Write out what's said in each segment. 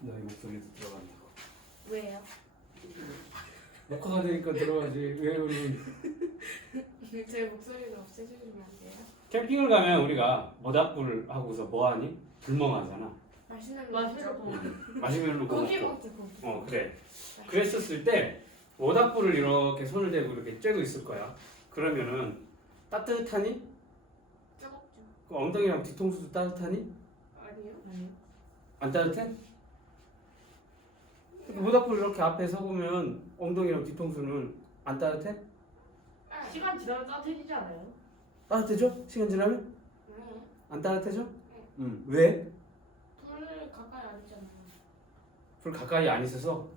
너희 목소리도 들어간다고. 왜요? 녹화가 되니까 들어가지. 왜 우리 제 목소리를 없애주시면 안 돼요? 캠핑을 가면 우리가 모닥불을 하고서 뭐하니? 불멍하잖아. 맛있는 맛있는 거 거. 마시멜로 고기 먹고. 먹자 고기. 그래. 그랬었을 때 모닥불을 이렇게 손을 대고 이렇게 쬐고 있을 거야. 그러면은 따뜻하니? 뜨겁죠? 그 엉덩이랑 뒤통수도 따뜻하니? 아니요? 아니요. 안 따뜻해? 모닥불 이렇게 앞에 서보면 엉덩이랑 뒤통수는 안 따뜻해? 시간 지나면 따뜻해지지 않아요? 따뜻해져? 시간 지나면? 응. 안 따뜻해져? 응. 왜? 불 가까이 안 있잖아요. 불 가까이 안 있어서?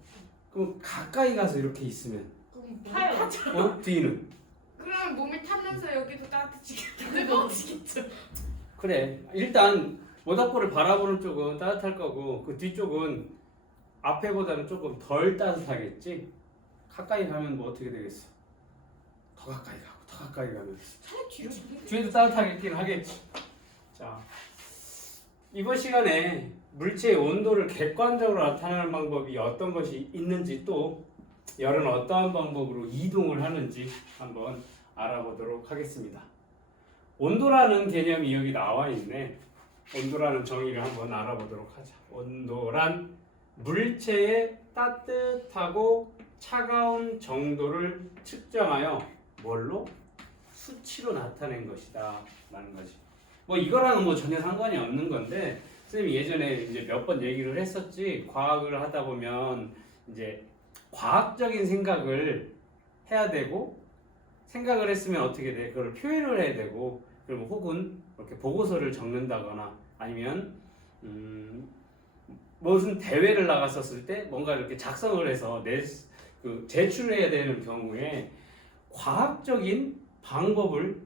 그럼 가까이 가서 이렇게 있으면 그럼 타요. 뒤는? 그러면 몸이 타면서 여기도 따뜻해지겠다. 뜨거워지겠죠? 그래. 일단 모닥불을 바라보는 쪽은 따뜻할 거고 그 뒤쪽은 앞에보다는 조금 덜 따뜻하겠지? 가까이 가면 뭐 어떻게 되겠어? 더 가까이 가고 더 가까이 가면 차라리 뒤로 뒤에도 따뜻하겠긴 하겠지. 자, 이번 시간에 물체의 온도를 객관적으로 나타내는 방법이 어떤 것이 있는지 또 열은 어떠한 방법으로 이동을 하는지 한번 알아보도록 하겠습니다. 온도라는 개념이 여기 나와 있네. 온도라는 정의를 한번 알아보도록 하자. 온도란 물체의 따뜻하고 차가운 정도를 측정하여 뭘로? 수치로 나타낸 것이다 라는 거지. 뭐 이거랑은 뭐 전혀 상관이 없는 건데 선생님이 예전에 이제 몇 번 얘기를 했었지. 과학을 하다 보면 이제 과학적인 생각을 해야 되고 생각을 했으면 어떻게 돼? 그걸 표현을 해야 되고 그럼 혹은 이렇게 보고서를 적는다거나 아니면 무슨 대회를 나갔었을 때 뭔가 이렇게 작성을 해서 제출해야 되는 경우에 과학적인 방법을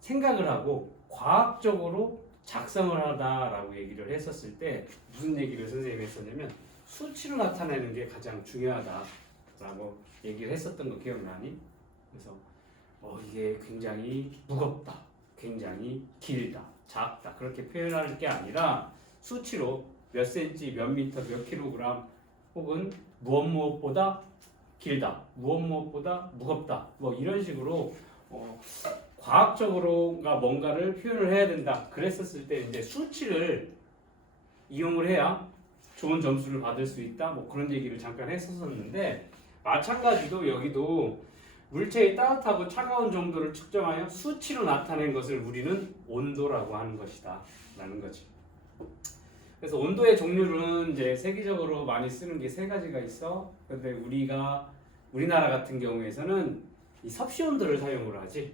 생각을 하고 과학적으로 작성을 하다라고 얘기를 했었을 때 무슨 얘기를 선생님이 했었냐면 수치로 나타내는 게 가장 중요하다라고 얘기를 했었던 거 기억나니? 그래서 이게 굉장히 무겁다, 굉장히 길다, 작다 그렇게 표현할 게 아니라 수치로 몇 센치, 몇 미터, 몇 킬로그램 혹은 무엇보다 길다, 무엇보다 무겁다 뭐 이런 식으로 과학적으로가 뭔가를 표현을 해야 된다 그랬었을 때 이제 수치를 이용을 해야 좋은 점수를 받을 수 있다 뭐 그런 얘기를 잠깐 했었는데 마찬가지로 여기도 물체의 따뜻하고 차가운 정도를 측정하여 수치로 나타낸 것을 우리는 온도라고 하는 것이다 라는 거지. 그래서 온도의 종류는 이제 세계적으로 많이 쓰는 게 세 가지가 있어. 근데 우리나라 같은 경우에서는 이 섭씨 온도를 사용을 하지.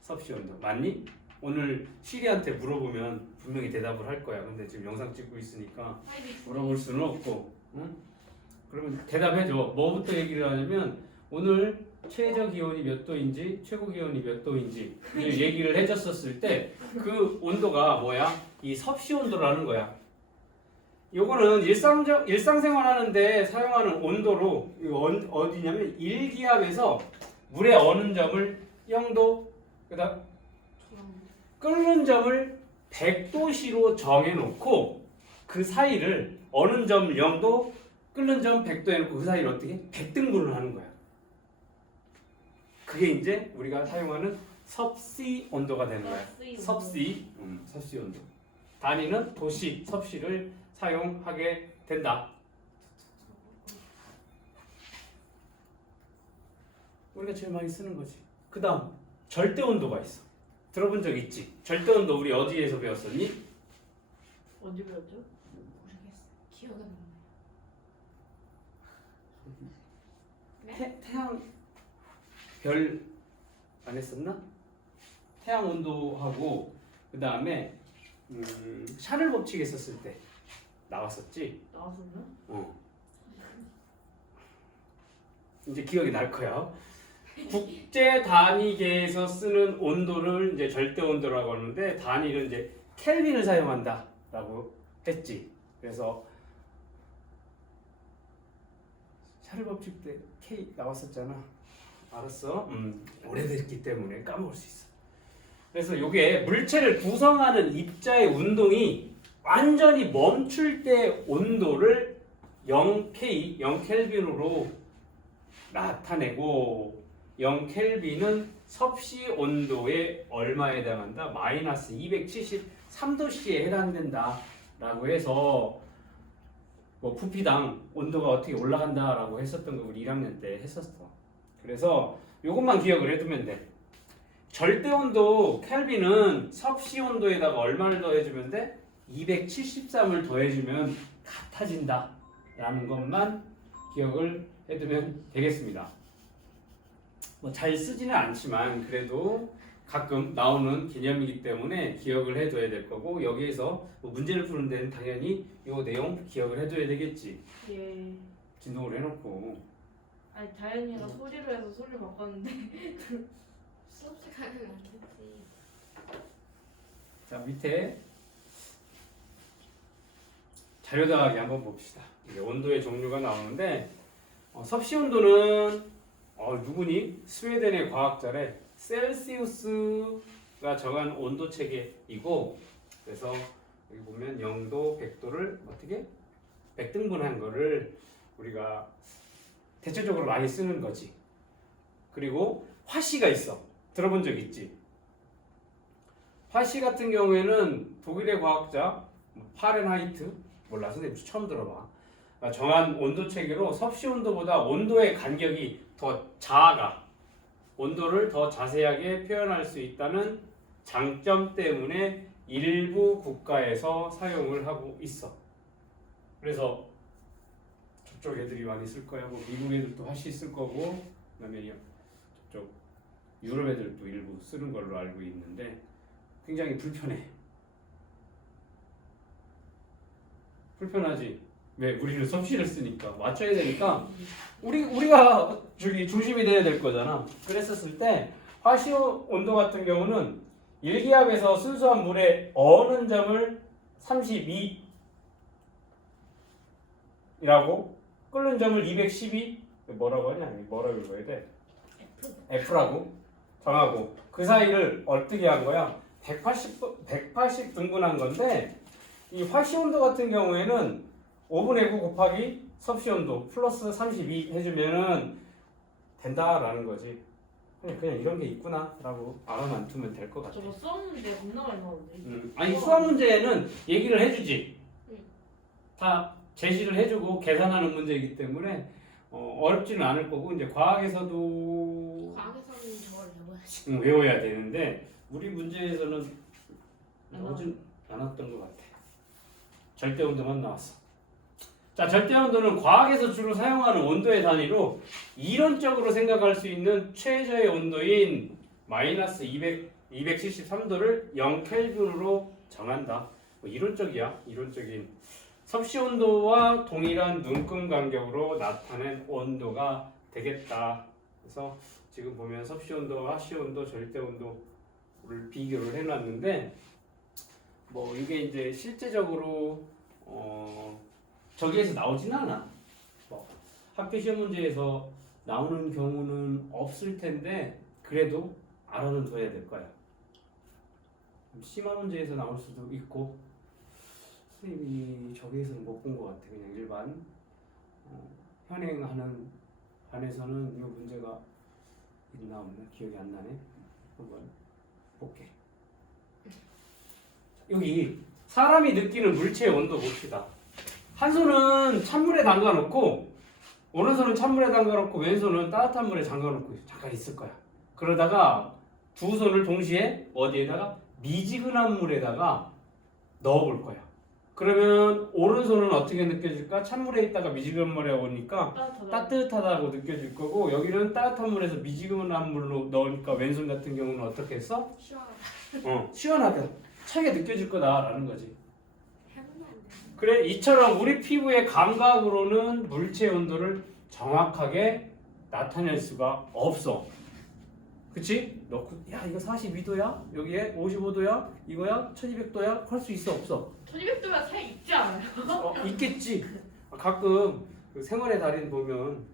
섭씨 온도 맞니? 오늘 시리한테 물어보면 분명히 대답을 할 거야. 근데 지금 영상 찍고 있으니까 물어볼 수는 없고, 응? 그러면 대답해줘. 뭐부터 얘기를 하냐면 오늘 최저 기온이 몇 도인지, 최고 기온이 몇 도인지 얘기를 해줬었을 때 그 온도가 뭐야? 이 섭씨 온도라는 거야. 요거는 일상생활 하는데 사용하는 온도로 어디냐면 일기압에서 물의 어는 점을 0도 그다음 끓는 점을 100도씨로 정해놓고 그 사이를 어는 점 0도 끓는 점 100도 해놓고 그 사이를 어떻게 100등분을 하는 거야. 그게 이제 우리가 사용하는 섭씨 온도가 되는 거야. 섭씨 온도. 단위는 도씨, 섭씨를 사용하게 된다. 우리가 제일 많이 쓰는 거지. 그 다음 절대 온도가 있어. 들어본 적 있지? 절대 온도 우리 어디에서 배웠었니? 언제 배웠죠? 모르겠어. 기억은 안 나요. 태양 별 안 했었나? 태양 온도하고 그 다음에 샤를 법칙 했었을 때 나왔었지? 나왔었나? 이제 기억이 날 거야. 국제 단위계에서 쓰는 온도를 이제 절대 온도라고 하는데 단위를 이제 켈빈을 사용한다라고 했지. 그래서 샤를 법칙 때 K 나왔었잖아. 알았어? 오래됐기 때문에 까먹을 수 있어. 그래서 이게 물체를 구성하는 입자의 운동이 완전히 멈출 때 온도를 0K, 0켈빈으로 나타내고 0켈빈은 섭씨 온도에 얼마에 해당한다? 마이너스 273도씨에 해당된다 라고 해서 뭐 부피당 온도가 어떻게 올라간다라고 했었던 거 우리 1학년 때 했었어. 그래서 이것만 기억을 해두면 돼. 절대 온도 켈빈은 섭씨 온도에다가 얼마를 더해주면 돼? 273을 더해주면 같아진다 라는 것만 기억을 해두면 되겠습니다. 뭐 잘 쓰지는 않지만 그래도 가끔 나오는 개념이기 때문에 기억을 해둬야 될 거고, 여기에서 뭐 문제를 푸는 데는 당연히 이 내용 기억을 해둬야 되겠지. 예. 진동을 해놓고. 아니 다현이가 소리로 해서 소리 바꿨는데 수업 시간은 안 됐지. 자, 밑에 자료 더하기 한번 봅시다. 이게 온도의 종류가 나오는데 섭씨 온도는 누구니? 스웨덴의 과학자래. 셀시우스가 정한 온도 체계이고, 그래서 여기 보면 0도, 100도를 어떻게 100등분한 거를 우리가 대체적으로 많이 쓰는 거지. 그리고 화씨가 있어. 들어본 적 있지? 화씨 같은 경우에는 독일의 과학자 파렌하이트, 몰라 선생님 처음 들어봐. 정한 온도 체계로 섭씨 온도보다 온도의 간격이 더 작아. 온도를 더 자세하게 표현할 수 있다는 장점 때문에 일부 국가에서 사용을 하고 있어. 그래서 저쪽 애들이 많이 쓸 거야. 뭐 미국 애들도 화씨 쓸 거고, 그다음에 저쪽 유럽 애들도 일부 쓰는 걸로 알고 있는데 굉장히 불편해. 불편하지. 왜? 우리는 섭씨를 쓰니까 맞춰야 되니까 우리가 저기 중심이 돼야 될 거잖아. 그랬었을 때 화씨 온도 같은 경우는 일기압에서 순수한 물의 어는 점을 32이라고, 끓는 점을 212, 뭐라고 하냐? 뭐라고 읽어야 돼? F라고 정하고, 그 사이를 어떻게 한 거야? 180 등분한 건데, 이 화씨 온도 같은 경우에는 5분의 9 곱하기 섭씨 온도 플러스 32 해주면은 된다라는 거지. 그냥 이런 게 있구나라고 알아만 두면 될 것 같아. 저거 수업 문제 겁나 많이 나오는데. 아니 수학 문제는 얘기를 해주지. 다 제시를 해주고 계산하는 문제이기 때문에 어렵지는 않을 거고, 이제 과학에서도 과학에서는 저걸 외워야지. 외워야 되는데 우리 문제에서는 나오진 않았던 것 같아. 절대 온도만 나왔어. 자, 절대 온도는 과학에서 주로 사용하는 온도의 단위로 이론적으로 생각할 수 있는 최저의 온도인 마이너스 273도를 0켈빈으로 정한다. 뭐 이론적이야. 이론적인. 섭씨 온도와 동일한 눈금 간격으로 나타낸 온도가 되겠다. 그래서 지금 보면 섭씨 온도와 화씨 온도, 절대 온도를 비교를 해놨는데, 뭐 이게 이제 실제적으로 저기에서 나오진 않아. 뭐 학교 시험 문제에서 나오는 경우는 없을 텐데 그래도 알아는 둬야 될 거야. 심화 문제에서 나올 수도 있고, 선생님이 저기에서는 못 본 것 같아. 그냥 일반 현행하는 반에서는 이 문제가 있나 없나 기억이 안 나네. 한번 볼게. 여기 사람이 느끼는 물체의 온도 봅시다. 한 손은 찬물에 담가 놓고, 오른손은 찬물에 담가 놓고, 왼손은 따뜻한 물에 담가 놓고 잠깐 있을 거야. 그러다가 두 손을 동시에 어디에다가 미지근한 물에다가 넣어 볼 거야. 그러면 오른손은 어떻게 느껴질까? 찬물에 있다가 미지근한 물에 오니까 따뜻하다고 느껴질 거고, 여기는 따뜻한 물에서 미지근한 물로 넣으니까 왼손 같은 경우는 어떻게 했어? 시원하다. 시원하게 차게 느껴질 거다라는 거지. 해보면 안 돼. 그래, 이처럼 우리 피부의 감각으로는 물체 온도를 정확하게 나타낼 수가 없어. 그치? 넣고 야 이거 42도야? 여기에 55도야? 이거야? 1200도야? 할 수 있어 없어? 1200도면 살 있지 않아요? 있겠지. 가끔 그 생활의 달인 보면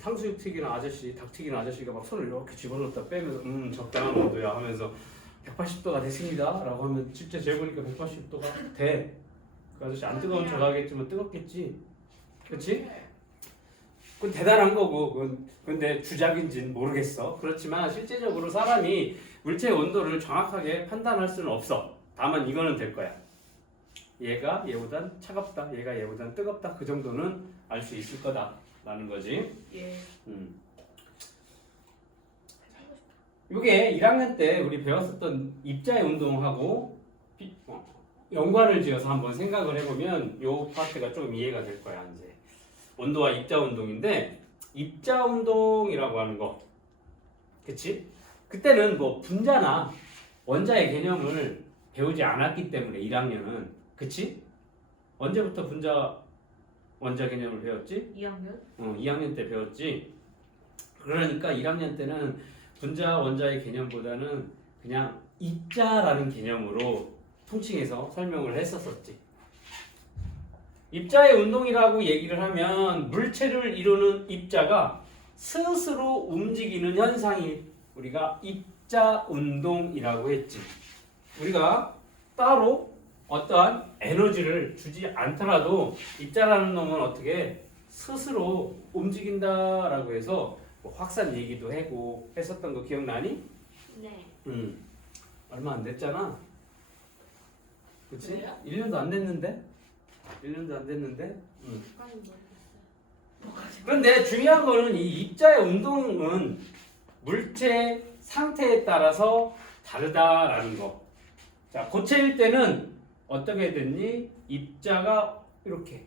탕수육 튀기는 아저씨, 닭 튀기는 아저씨가 막 손을 이렇게 집어넣었다 빼면서 적당한 온도야 하면서 180도가 됐습니다 라고 하면 실제 재보니까 180도가 돼. 그 아저씨 안 뜨거운 척 하겠지만 뜨겁겠지. 그렇지? 그건 대단한 거고 근데 주작인지는 모르겠어. 그렇지만 실제적으로 사람이 물체의 온도를 정확하게 판단할 수는 없어. 다만 이거는 될 거야. 얘가 얘보단 차갑다, 얘가 얘보단 뜨겁다, 그 정도는 알 수 있을 거다라는 거지. 예. 이게 1학년 때 우리 배웠었던 입자의 운동하고 연관을 지어서 한번 생각을 해보면 이 파트가 조금 이해가 될 거야. 이제 온도와 입자 운동인데 입자 운동이라고 하는 거, 그치? 그때는 뭐 분자나 원자의 개념을 배우지 않았기 때문에 1학년은, 그치? 언제부터 분자 원자 개념을 배웠지? 2학년? 2학년 때 배웠지. 그러니까 1학년 때는 분자 원자의 개념보다는 그냥 입자라는 개념으로 통칭해서 설명을 했었었지. 입자의 운동이라고 얘기를 하면 물체를 이루는 입자가 스스로 움직이는 현상이 우리가 입자 운동이라고 했지. 우리가 따로 어떠한 에너지를 주지 않더라도 입자라는 놈은 어떻게 스스로 움직인다라고 해서 뭐 확산 얘기도 하고 했었던 거 기억나니? 네. 얼마 안 됐잖아. 그치? 그래요? 1년도 안 됐는데? 1년도 안 됐는데? 습관이 모르겠어요. 그런데 중요한 거는 이 입자의 운동은 물체 상태에 따라서 다르다라는 거. 자, 고체일 때는 어떻게 됐니? 입자가 이렇게.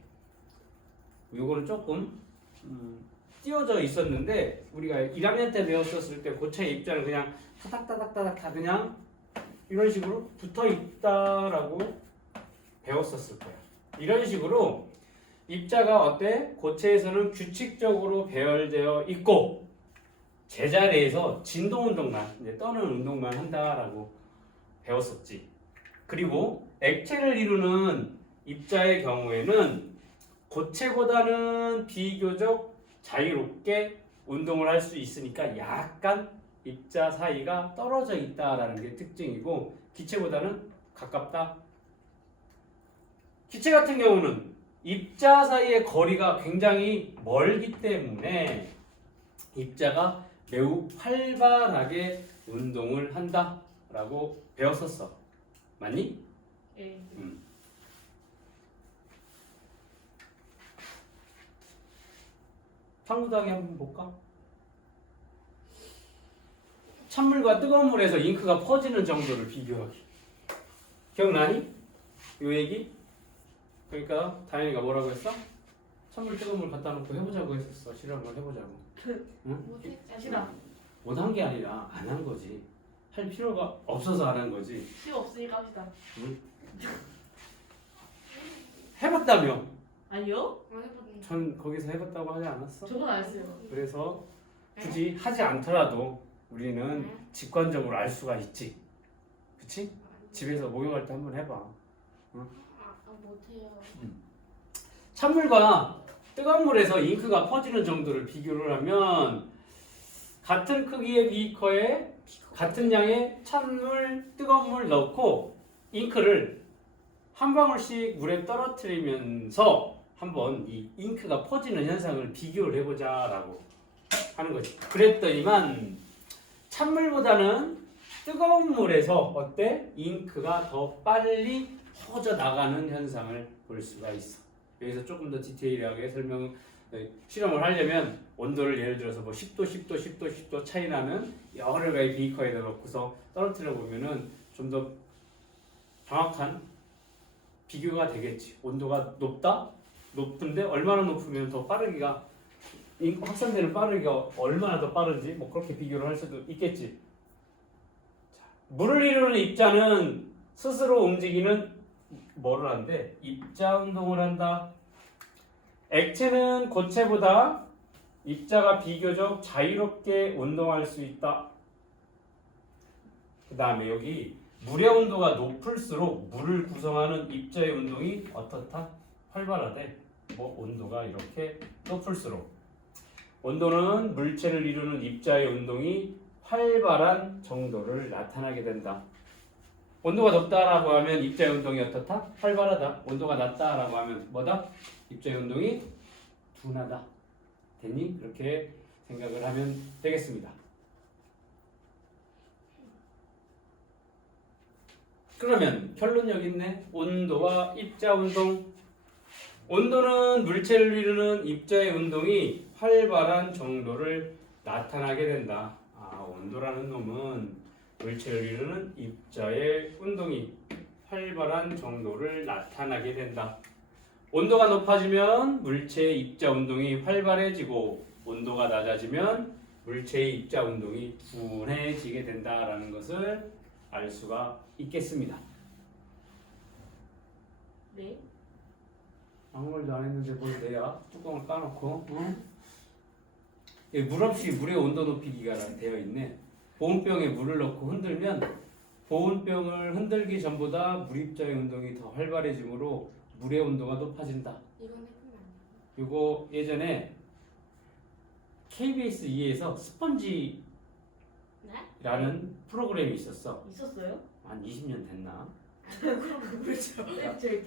요거는 조금 띄워져 있었는데 우리가 1학년 때 배웠었을 때 고체의 입자는 그냥 타닥타닥타닥 다 그냥 이런 식으로 붙어 있다라고 배웠었을 거야. 이런 식으로 입자가 어때? 고체에서는 규칙적으로 배열되어 있고 제자리에서 진동 운동만, 이제 떠는 운동만 한다라고 배웠었지. 그리고 액체를 이루는 입자의 경우에는 고체보다는 비교적 자유롭게 운동을 할 수 있으니까 약간 입자 사이가 떨어져 있다라는 게 특징이고 기체보다는 가깝다. 기체 같은 경우는 입자 사이의 거리가 굉장히 멀기 때문에 입자가 매우 활발하게 운동을 한다라고 배웠었어. 맞니? 예. 탐구 더하기 한번 볼까? 찬물과 뜨거운 물에서 잉크가 퍼지는 정도를 비교하기. 기억나니? 요 얘기? 그러니까 다현이가 뭐라고 했어? 찬물 뜨거운 물 갖다 놓고 해보자고 했었어. 실험 한번 해보자고. 응? 못했죠. 싫어. 못한 게 아니라 안 한 거지. 할 필요가 없어서 안 한 거지. 시험 없으니까 합시다. 해봤다며? 아니요? 안 해봤는데. 전 거기서 해봤다고 하지 않았어? 저건 안 했어요. 그래서 굳이 하지 않더라도 우리는 네. 직관적으로 알 수가 있지. 그치? 집에서 목욕할 때 한번 해봐. 못해요. 찬물과 뜨거운 물에서 잉크가 퍼지는 정도를 비교를 하면 같은 크기의 비커에 같은 양의 찬물, 뜨거운 물 넣고 잉크를 한 방울씩 물에 떨어뜨리면서 한번 이 잉크가 퍼지는 현상을 비교를 해보자라고 하는 거지. 그랬더니만 찬물보다는 뜨거운 물에서 어때? 잉크가 더 빨리 퍼져 나가는 현상을 볼 수가 있어. 여기서 조금 더 디테일하게 실험을 하려면 온도를 예를 들어서 뭐 10도, 10도, 10도, 10도 차이 나는 여러 개의 비커에다 넣고서 떨어뜨려 보면은 좀 더 정확한 비교가 되겠지. 온도가 높은데 얼마나 높으면 더 빠르기가 확산되는 빠르기가 얼마나 더 빠른지 뭐 그렇게 비교를 할 수도 있겠지. 자, 물을 이루는 입자는 스스로 움직이는 뭐를 한대? 입자 운동을 한다. 액체는 고체보다 입자가 비교적 자유롭게 운동할 수 있다. 그 다음에 여기 물의 온도가 높을수록 물을 구성하는 입자의 운동이 어떻다? 활발하대. 뭐 온도가 이렇게 높을수록 온도는 물체를 이루는 입자의 운동이 활발한 정도를 나타나게 된다. 온도가 높다라고 하면 입자의 운동이 어떻다? 활발하다. 온도가 낮다라고 하면 뭐다? 입자의 운동이 둔하다. 됐니? 그렇게 생각을 하면 되겠습니다. 그러면 결론 여기 있네. 온도와 입자 운동. 온도는 물체를 이루는 입자의 운동이 활발한 정도를 나타나게 된다. 온도라는 놈은 물체를 이루는 입자의 운동이 활발한 정도를 나타나게 된다. 온도가 높아지면 물체의 입자 운동이 활발해지고 온도가 낮아지면 물체의 입자 운동이 둔해지게 된다라는 것을 알 수가 있겠습니다. 네. 아무 말도 안 했는데 뭘 내야? 뚜껑을 까놓고 물 없이 물의 온도 높이기가 되어 있네. 보온병에 물을 넣고 흔들면 보온병을 흔들기 전보다 물입자의 운동이 더 활발해지므로 물의 온도가 높아진다. 이건 해보면 안 돼. 이거 예전에 KBS 2에서 스펀지라는 네? 프로그램이 있었어. 있었어요? 한 20년 됐나? 그럼 모르죠. 제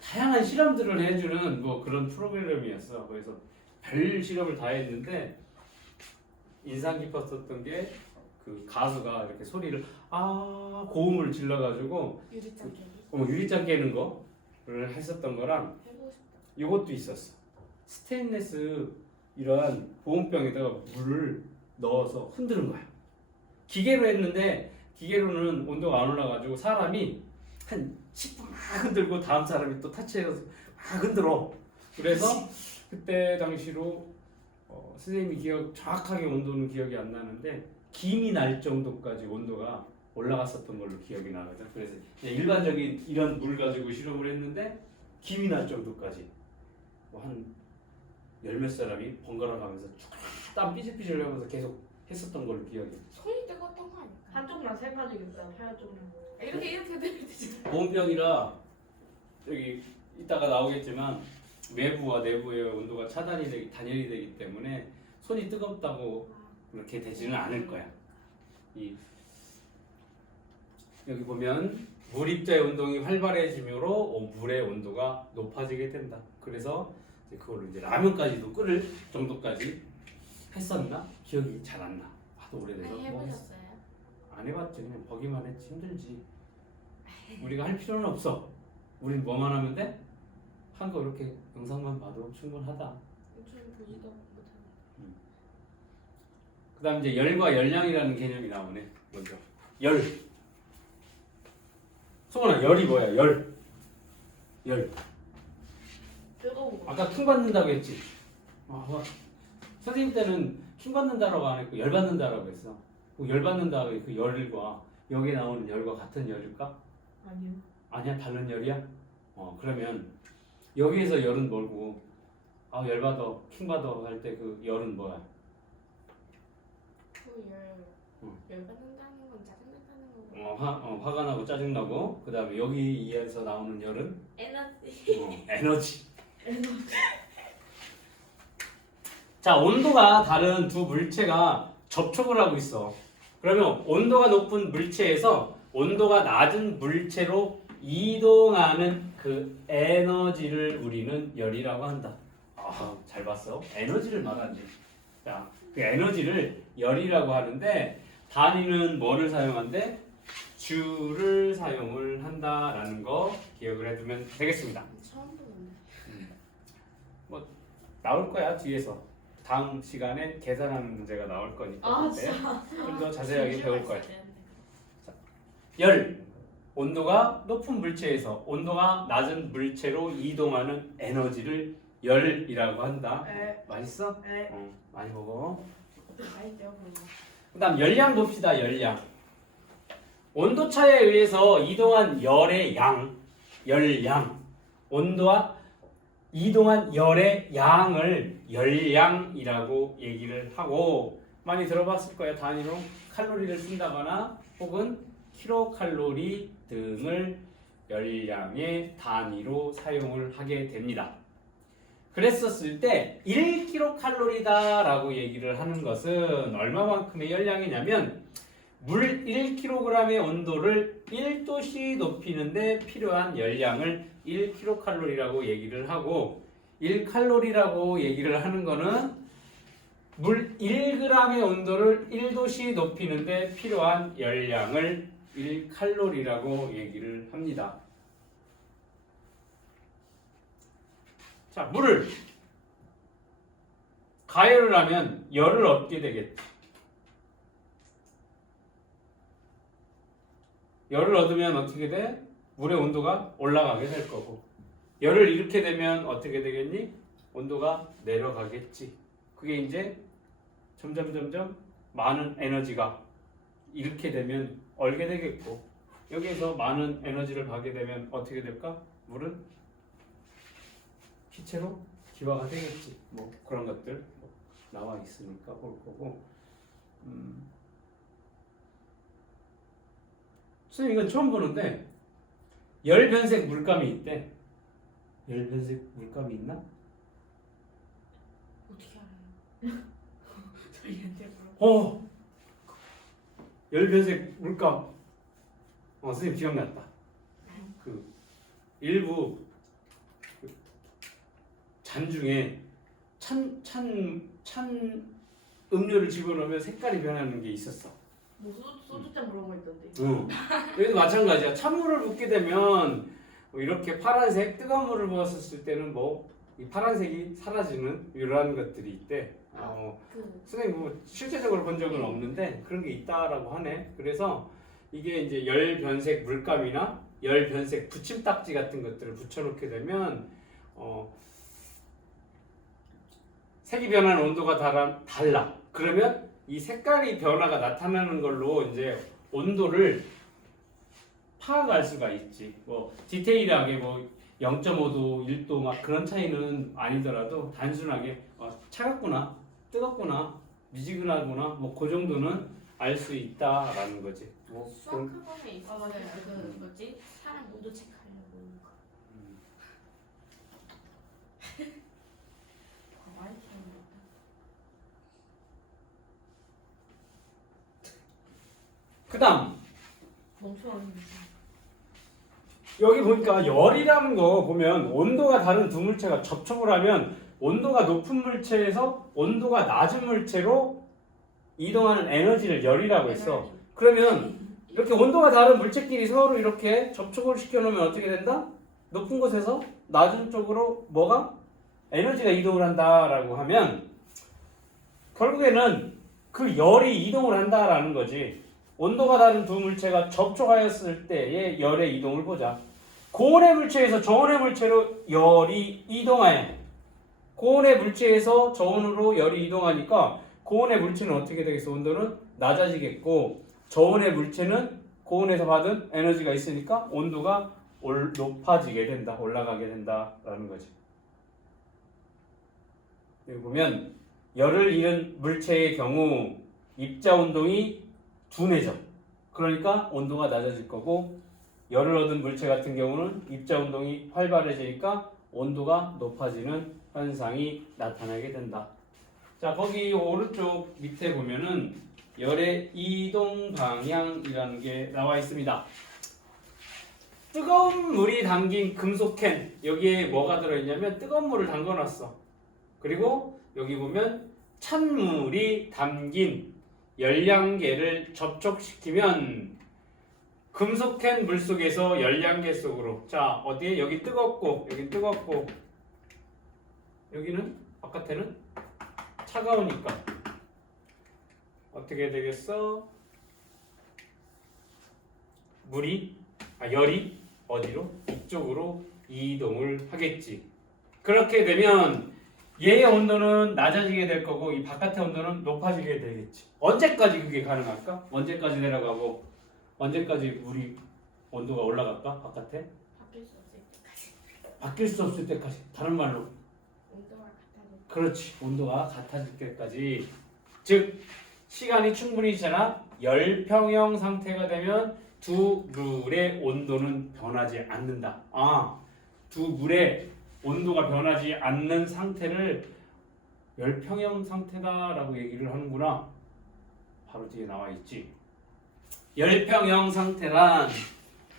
다양한 실험들을 해주는 뭐 그런 프로그램이었어. 그래서 별 실험을 다 했는데 인상 깊었었던 게 그 가수가 이렇게 소리를 고음을 질러가지고 유리장 깨기. 유리잔 깨는 거를 했었던 거랑 해보고 싶다. 이것도 있었어. 스테인레스 이러한 보온병에다가 물을 넣어서 흔드는 거야. 기계로 했는데 기계로는 온도가 안 올라가지고 사람이 한 10분 막 흔들고 다음 사람이 또 타치해서 막 흔들어. 그래서 그때 당시로 선생님이 정확하게 온도는 기억이 안 나는데 김이 날 정도까지 온도가 올라갔었던 걸로 기억이 나거든. 그래서 그냥 일반적인 이런 물 가지고 실험을 했는데 김이 날 정도까지 한 열 몇 사람이 번갈아 가면서 땀 삐질삐질 하면서 계속 했었던 걸로 기억이 나. 손이 뜨거웠던 거 아닐까? 한쪽만 세 가지 있다. 한쪽만. 이렇게 되면 되지. 보온병이라 여기 이따가 나오겠지만 외부와 내부의 온도가 단열이 되기 때문에 손이 뜨겁다고 그렇게 되지는 않을 거야. 여기 보면 물 입자의 운동이 활발해지므로 물의 온도가 높아지게 된다. 그래서 그걸로 이제 라면까지도 끓을 정도까지 했었나? 기억이 잘 안 나. 하도 오래돼서. 해보셨어요? 안 해봤지. 그냥 보기만 했지. 힘들지. 우리가 할 필요는 없어. 우린 뭐만 하면 돼? 한 거 이렇게 영상만 봐도 충분하다. 좀 보지도 못하네. 그 다음 이제 열과 열량이라는 개념이 나오네. 먼저 열. 소원아, 열이 뭐야? 열. 뜨거운 거. 아까 킹 받는다고 했지? 선생님 때는 킹 받는다라고 안 했고 열 받는다라고 했어. 열 받는다 그 열과 여기 나오는 열과 같은 열일까? 아니요. 아니야, 다른 열이야? 그러면 여기에서 열은 뭐고? 열 받아, 킹 받아 할 때 그 열은 뭐야? 열 받는다는 건 짜증난다는 거고. 화가 나고 짜증 나고 그 다음에 여기에서 나오는 열은 에너지. 에너지. 자, 온도가 다른 두 물체가 접촉을 하고 있어. 그러면 온도가 높은 물체에서 온도가 낮은 물체로 이동하는 그 에너지를 우리는 열이라고 한다. 잘 봤어. 에너지를 말하지. 자, 그 에너지를 열이라고 하는데 단위는 뭐를 사용한대? 주를 사용을 한다라는 거 기억을 해두면 되겠습니다. 처음 보는데. 나올 거야 뒤에서. 다음 시간에 계산하는 문제가 나올 거니까 좀 더 자세하게 배울 거야. 열. 온도가 높은 물체에서 온도가 낮은 물체로 이동하는 에너지를 열이라고 한다. 네. 맛있어? 네. 많이 먹어. 많이 떼어보는 거. 그 다음 열량 봅시다. 열량. 온도차에 의해서 이동한 열의 양, 열량. 온도와 이동한 열의 양을 열량이라고 얘기를 하고 많이 들어봤을 거예요. 단위로 칼로리를 쓴다거나 혹은 킬로칼로리 등을 열량의 단위로 사용을 하게 됩니다. 그랬었을 때 1kcal다 라고 얘기를 하는 것은 얼마만큼의 열량이냐면 물 1kg의 온도를 1도씨 높이는데 필요한 열량을 1kcal라고 얘기를 하고 1칼로리라고 얘기를 하는 거는 물 1g의 온도를 1도씨 높이는데 필요한 열량을 1칼로리라고 얘기를 합니다. 자, 물을 가열을 하면 열을 얻게 되겠죠. 열을 얻으면 어떻게 돼? 물의 온도가 올라가게 될 거고, 열을 잃게 되면 어떻게 되겠니? 온도가 내려가겠지. 그게 이제 점점 많은 에너지가 잃게 되면 얼게 되겠고, 여기에서 많은 에너지를 받게 되면 어떻게 될까? 물은 기체로 기화가 되겠지. 뭐 그런 것들 나와 있으니까 볼 거고. 선생님 이건 처음 보는데 열변색 물감이 있대. 열변색 물감이 있나? 어떻게 알아요? 저희한테 물어. 열변색 물감. 선생님 기억났다. 그 일부 그 잔 중에 찬 음료를 집어넣으면 색깔이 변하는 게 있었어. 뭐 소주잔 그런 거 있던데. 응. 여기도 마찬가지야. 찬물을 붓게 되면 뭐 이렇게 파란색 뜨거운 물을 부었을 때는 뭐 이 파란색이 사라지는 이러한 것들이 있대. 선생님 뭐 실제적으로 본 적은 없는데 그런 게 있다라고 하네. 그래서 이게 이제 열변색 물감이나 열변색 붙임딱지 같은 것들을 붙여놓게 되면 색이 변하는 온도가 달라. 그러면 이 색깔이 변화가 나타나는 걸로 이제 온도를 파악할 수가 있지. 뭐 디테일하게 뭐 0.5도, 1도 막 그런 차이는 아니더라도 단순하게 차갑구나, 뜨겁구나, 미지근하구나 뭐 그 정도는 알 수 있다라는 거지. 뭐 수학 학원에 있었어요. 맞아. 그 뭐지? 사람 온도 체크하려고. 많이 키웠나? 그다음 멍청한 여기 보니까 열이라는 거 보면 온도가 다른 두 물체가 접촉을 하면 온도가 높은 물체에서 온도가 낮은 물체로 이동하는 에너지를 열이라고 했어. 그러면 이렇게 온도가 다른 물체끼리 서로 이렇게 접촉을 시켜놓으면 어떻게 된다? 높은 곳에서 낮은 쪽으로 뭐가? 에너지가 이동을 한다라고 하면 결국에는 그 열이 이동을 한다라는 거지. 온도가 다른 두 물체가 접촉하였을 때의 열의 이동을 보자. 고온의 물체에서 저온의 물체로 열이 이동해. 고온의 물체에서 저온으로 열이 이동하니까 고온의 물체는 어떻게 되겠어? 온도는 낮아지겠고 저온의 물체는 고온에서 받은 에너지가 있으니까 온도가 높아지게 된다. 올라가게 된다라는 거지. 여기 보면 열을 잃은 물체의 경우 입자 운동이 둔해져. 그러니까 온도가 낮아질 거고 열을 얻은 물체 같은 경우는 입자 운동이 활발해지니까 온도가 높아지는 현상이 나타나게 된다. 자, 거기 오른쪽 밑에 보면은 열의 이동 방향이라는 게 나와 있습니다. 뜨거운 물이 담긴 금속캔, 여기에 뭐가 들어있냐면 뜨거운 물을 담궈놨어. 그리고 여기 보면 찬물이 담긴 열량계를 접촉시키면 금속캔 물속에서 열량계 속으로, 자 어디에? 여기 뜨겁고 여기 뜨겁고 여기는 바깥에는 차가우니까 어떻게 되겠어? 열이 어디로? 이쪽으로 이동을 하겠지. 그렇게 되면 얘의 온도는 낮아지게 될 거고 이 바깥의 온도는 높아지게 되겠지. 언제까지 그게 가능할까? 언제까지 내려가고 언제까지 물이 온도가 올라갈까? 바깥에? 바뀔 수 없을 때까지. 바뀔 수 없을 때까지. 다른 말로 온도가 같아져. 그렇지. 온도가 같아질 때까지. 즉 시간이 충분히 지나 열평형 상태가 되면 두 물의 온도는 변하지 않는다. 두 물의 온도가 변하지 않는 상태를 열평형 상태다라고 얘기를 하는구나. 바로 뒤에 나와 있지. 열평형 상태란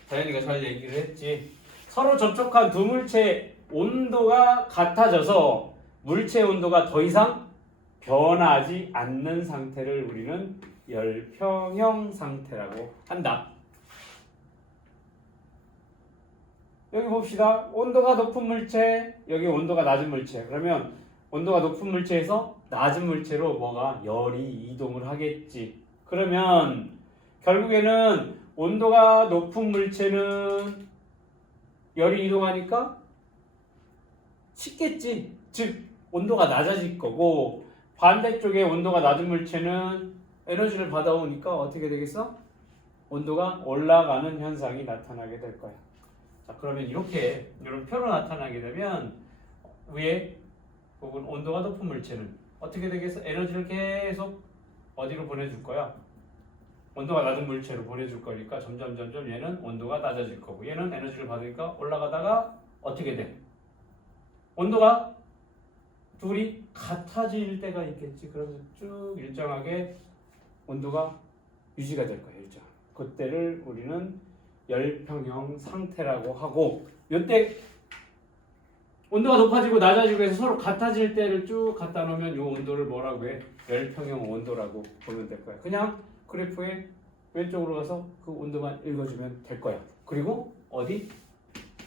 다현이가 잘 얘기를 했지. 서로 접촉한 두 물체 온도가 같아져서 물체 온도가 더 이상 변하지 않는 상태를 우리는 열평형 상태라고 한다. 여기 봅시다. 온도가 높은 물체, 여기 온도가 낮은 물체. 그러면 온도가 높은 물체에서 낮은 물체로 뭐가 열이 이동을 하겠지. 그러면 결국에는 온도가 높은 물체는 열이 이동하니까 식겠지. 즉 온도가 낮아질 거고 반대쪽에 온도가 낮은 물체는 에너지를 받아오니까 어떻게 되겠어? 온도가 올라가는 현상이 나타나게 될 거야. 자, 그러면 이렇게 이런 표로 나타나게 되면 위에 부분 온도가 높은 물체는 어떻게 되겠어? 에너지를 계속 어디로 보내줄 거야? 온도가 낮은 물체로 보내줄 거니까 점점 얘는 온도가 낮아질 거고 얘는 에너지를 받으니까 올라가다가 어떻게 돼? 온도가 둘이 같아질 때가 있겠지. 그러면 쭉 일정하게 온도가 유지가 될 거예요. 일정. 그때를 우리는 열평형 상태라고 하고 이때 온도가 높아지고 낮아지고 해서 서로 같아질 때를 쭉 갖다 놓으면 이 온도를 뭐라고 해? 열평형 온도라고 보면 될 거야. 그냥 그래프에 왼쪽으로 가서 그 온도만 읽어주면 될 거야. 그리고 어디?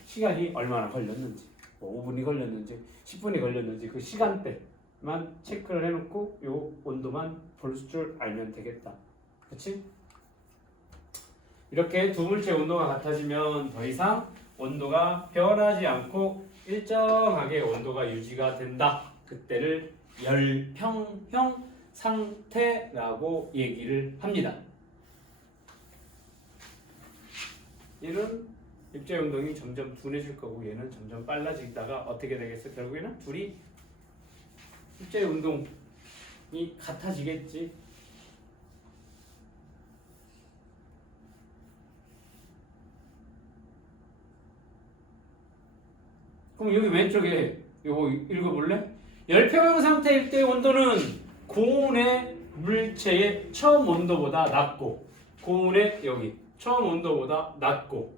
시간이 얼마나 걸렸는지 뭐 5분이 걸렸는지 10분이 걸렸는지 그 시간대만 체크를 해놓고 요 온도만 볼 줄 알면 되겠다. 그치? 이렇게 두 물체 온도가 같아지면 더 이상 온도가 변하지 않고 일정하게 온도가 유지가 된다. 그때를 열평형 상태라고 얘기를 합니다. 얘는 입자 운동이 점점 둔해질 거고 얘는 점점 빨라지다가 어떻게 되겠어? 결국에는 둘이 입자 운동이 같아지겠지. 그럼 여기 왼쪽에 요거 읽어볼래? 열평형 상태일 때 온도는 고온의 물체의 처음 온도보다 낮고 고온의 여기 처음 온도보다 낮고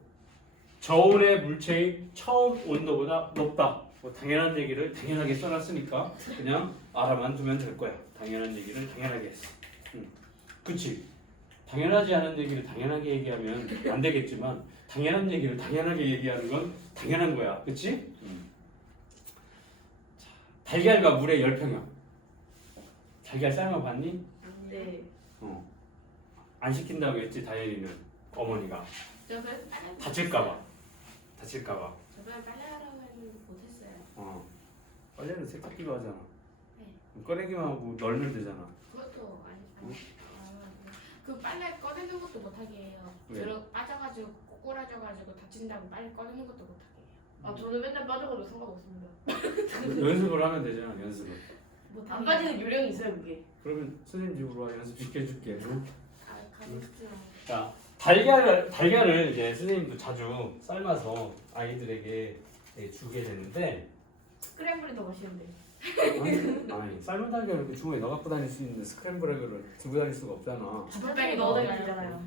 저온의 물체의 처음 온도보다 높다. 뭐 당연한 얘기를 당연하게 써놨으니까 그냥 알아만 두면 될 거야. 당연한 얘기를 당연하게 했어. 그치? 당연하지 않은 얘기를 당연하게 얘기하면 안 되겠지만 당연한 얘기를 당연하게 얘기하는 건 당연한 거야. 그치? 자, 달걀과 물의 열평형. 달걀 삶아봤니? 네. 안 시킨다고 했지 다현이는 어머니가 저 그래서 빨리 다칠까봐 저 그냥 빨리 하라고 했는데 못했어요. 빨래는 세탁기로 하잖아. 네. 꺼내기만 하고 널면 되잖아. 그것도 아니. 그 빨래 꺼내는 것도 못하게 해요. 왜? 들어 빠져가지고 꼬꾸라져가지고 다친다고 빨래 꺼내는 것도 못하게 해요. 아 저는 맨날 빠져가지고 상관없습니다. 연습을 하면 되잖아. 연습을. 안 빠지는 요령이 있어요 그게. 그러면 선생님 집으로 와 연습 시켜줄게. 응? 가고 싶지만. 자, 달걀을 이제 선생님도 자주 삶아서 아이들에게 주게 되는데 스크램블이 더 맛있는데. 아니 삶은 달걀을 이렇게 주머니에 넣어 갖고 다닐 수 있는데 스크램블 에그를 들고 다닐 수가 없잖아. 지퍼백에 넣어 다니면 되잖아요.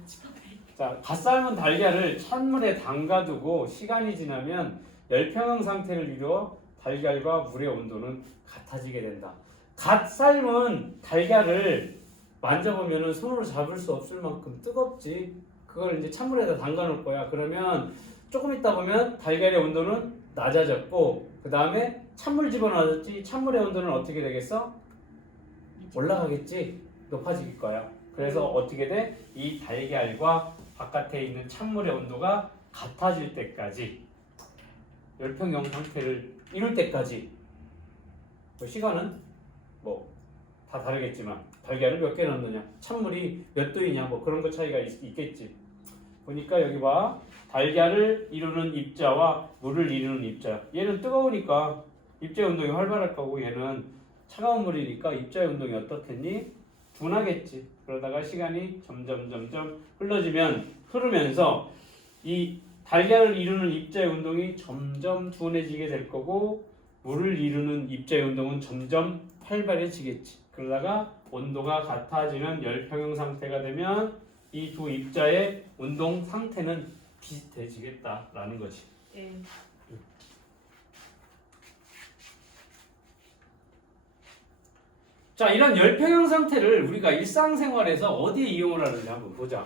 자, 갓 삶은 달걀을 찬물에 담가두고 시간이 지나면 열평형 상태를 이루어 달걀과 물의 온도는 같아지게 된다. 갓 삶은 달걀을 만져보면 손으로 잡을 수 없을 만큼 뜨겁지. 그걸 이제 찬물에다 담가 놓을 거야. 그러면 조금 있다 보면 달걀의 온도는 낮아졌고 그 다음에 찬물 집어넣었지. 찬물의 온도는 어떻게 되겠어? 올라가겠지. 높아질 거야. 그래서 어떻게 돼? 이 달걀과 바깥에 있는 찬물의 온도가 같아질 때까지 열평형 상태를 이룰 때까지 뭐 시간은 뭐 다 다르겠지만 달걀을 몇 개 넣느냐 찬물이 몇 도이냐 뭐 그런 거 차이가 있겠지. 보니까 여기 봐. 달걀을 이루는 입자와 물을 이루는 입자. 얘는 뜨거우니까 입자의 운동이 활발할 거고 얘는 차가운 물이니까 입자의 운동이 어떻겠니? 둔하겠지. 그러다가 시간이 점점 흐르면서 이 달걀을 이루는 입자의 운동이 점점 둔해지게 될 거고 물을 이루는 입자의 운동은 점점 활발해지겠지. 그러다가 온도가 같아지는 열평형 상태가 되면 이 두 입자의 운동 상태는 비슷해지겠다라는 거지. 예. 자, 이런 열평형 상태를 우리가 일상생활에서 어디에 이용을 하는지 한번 보자.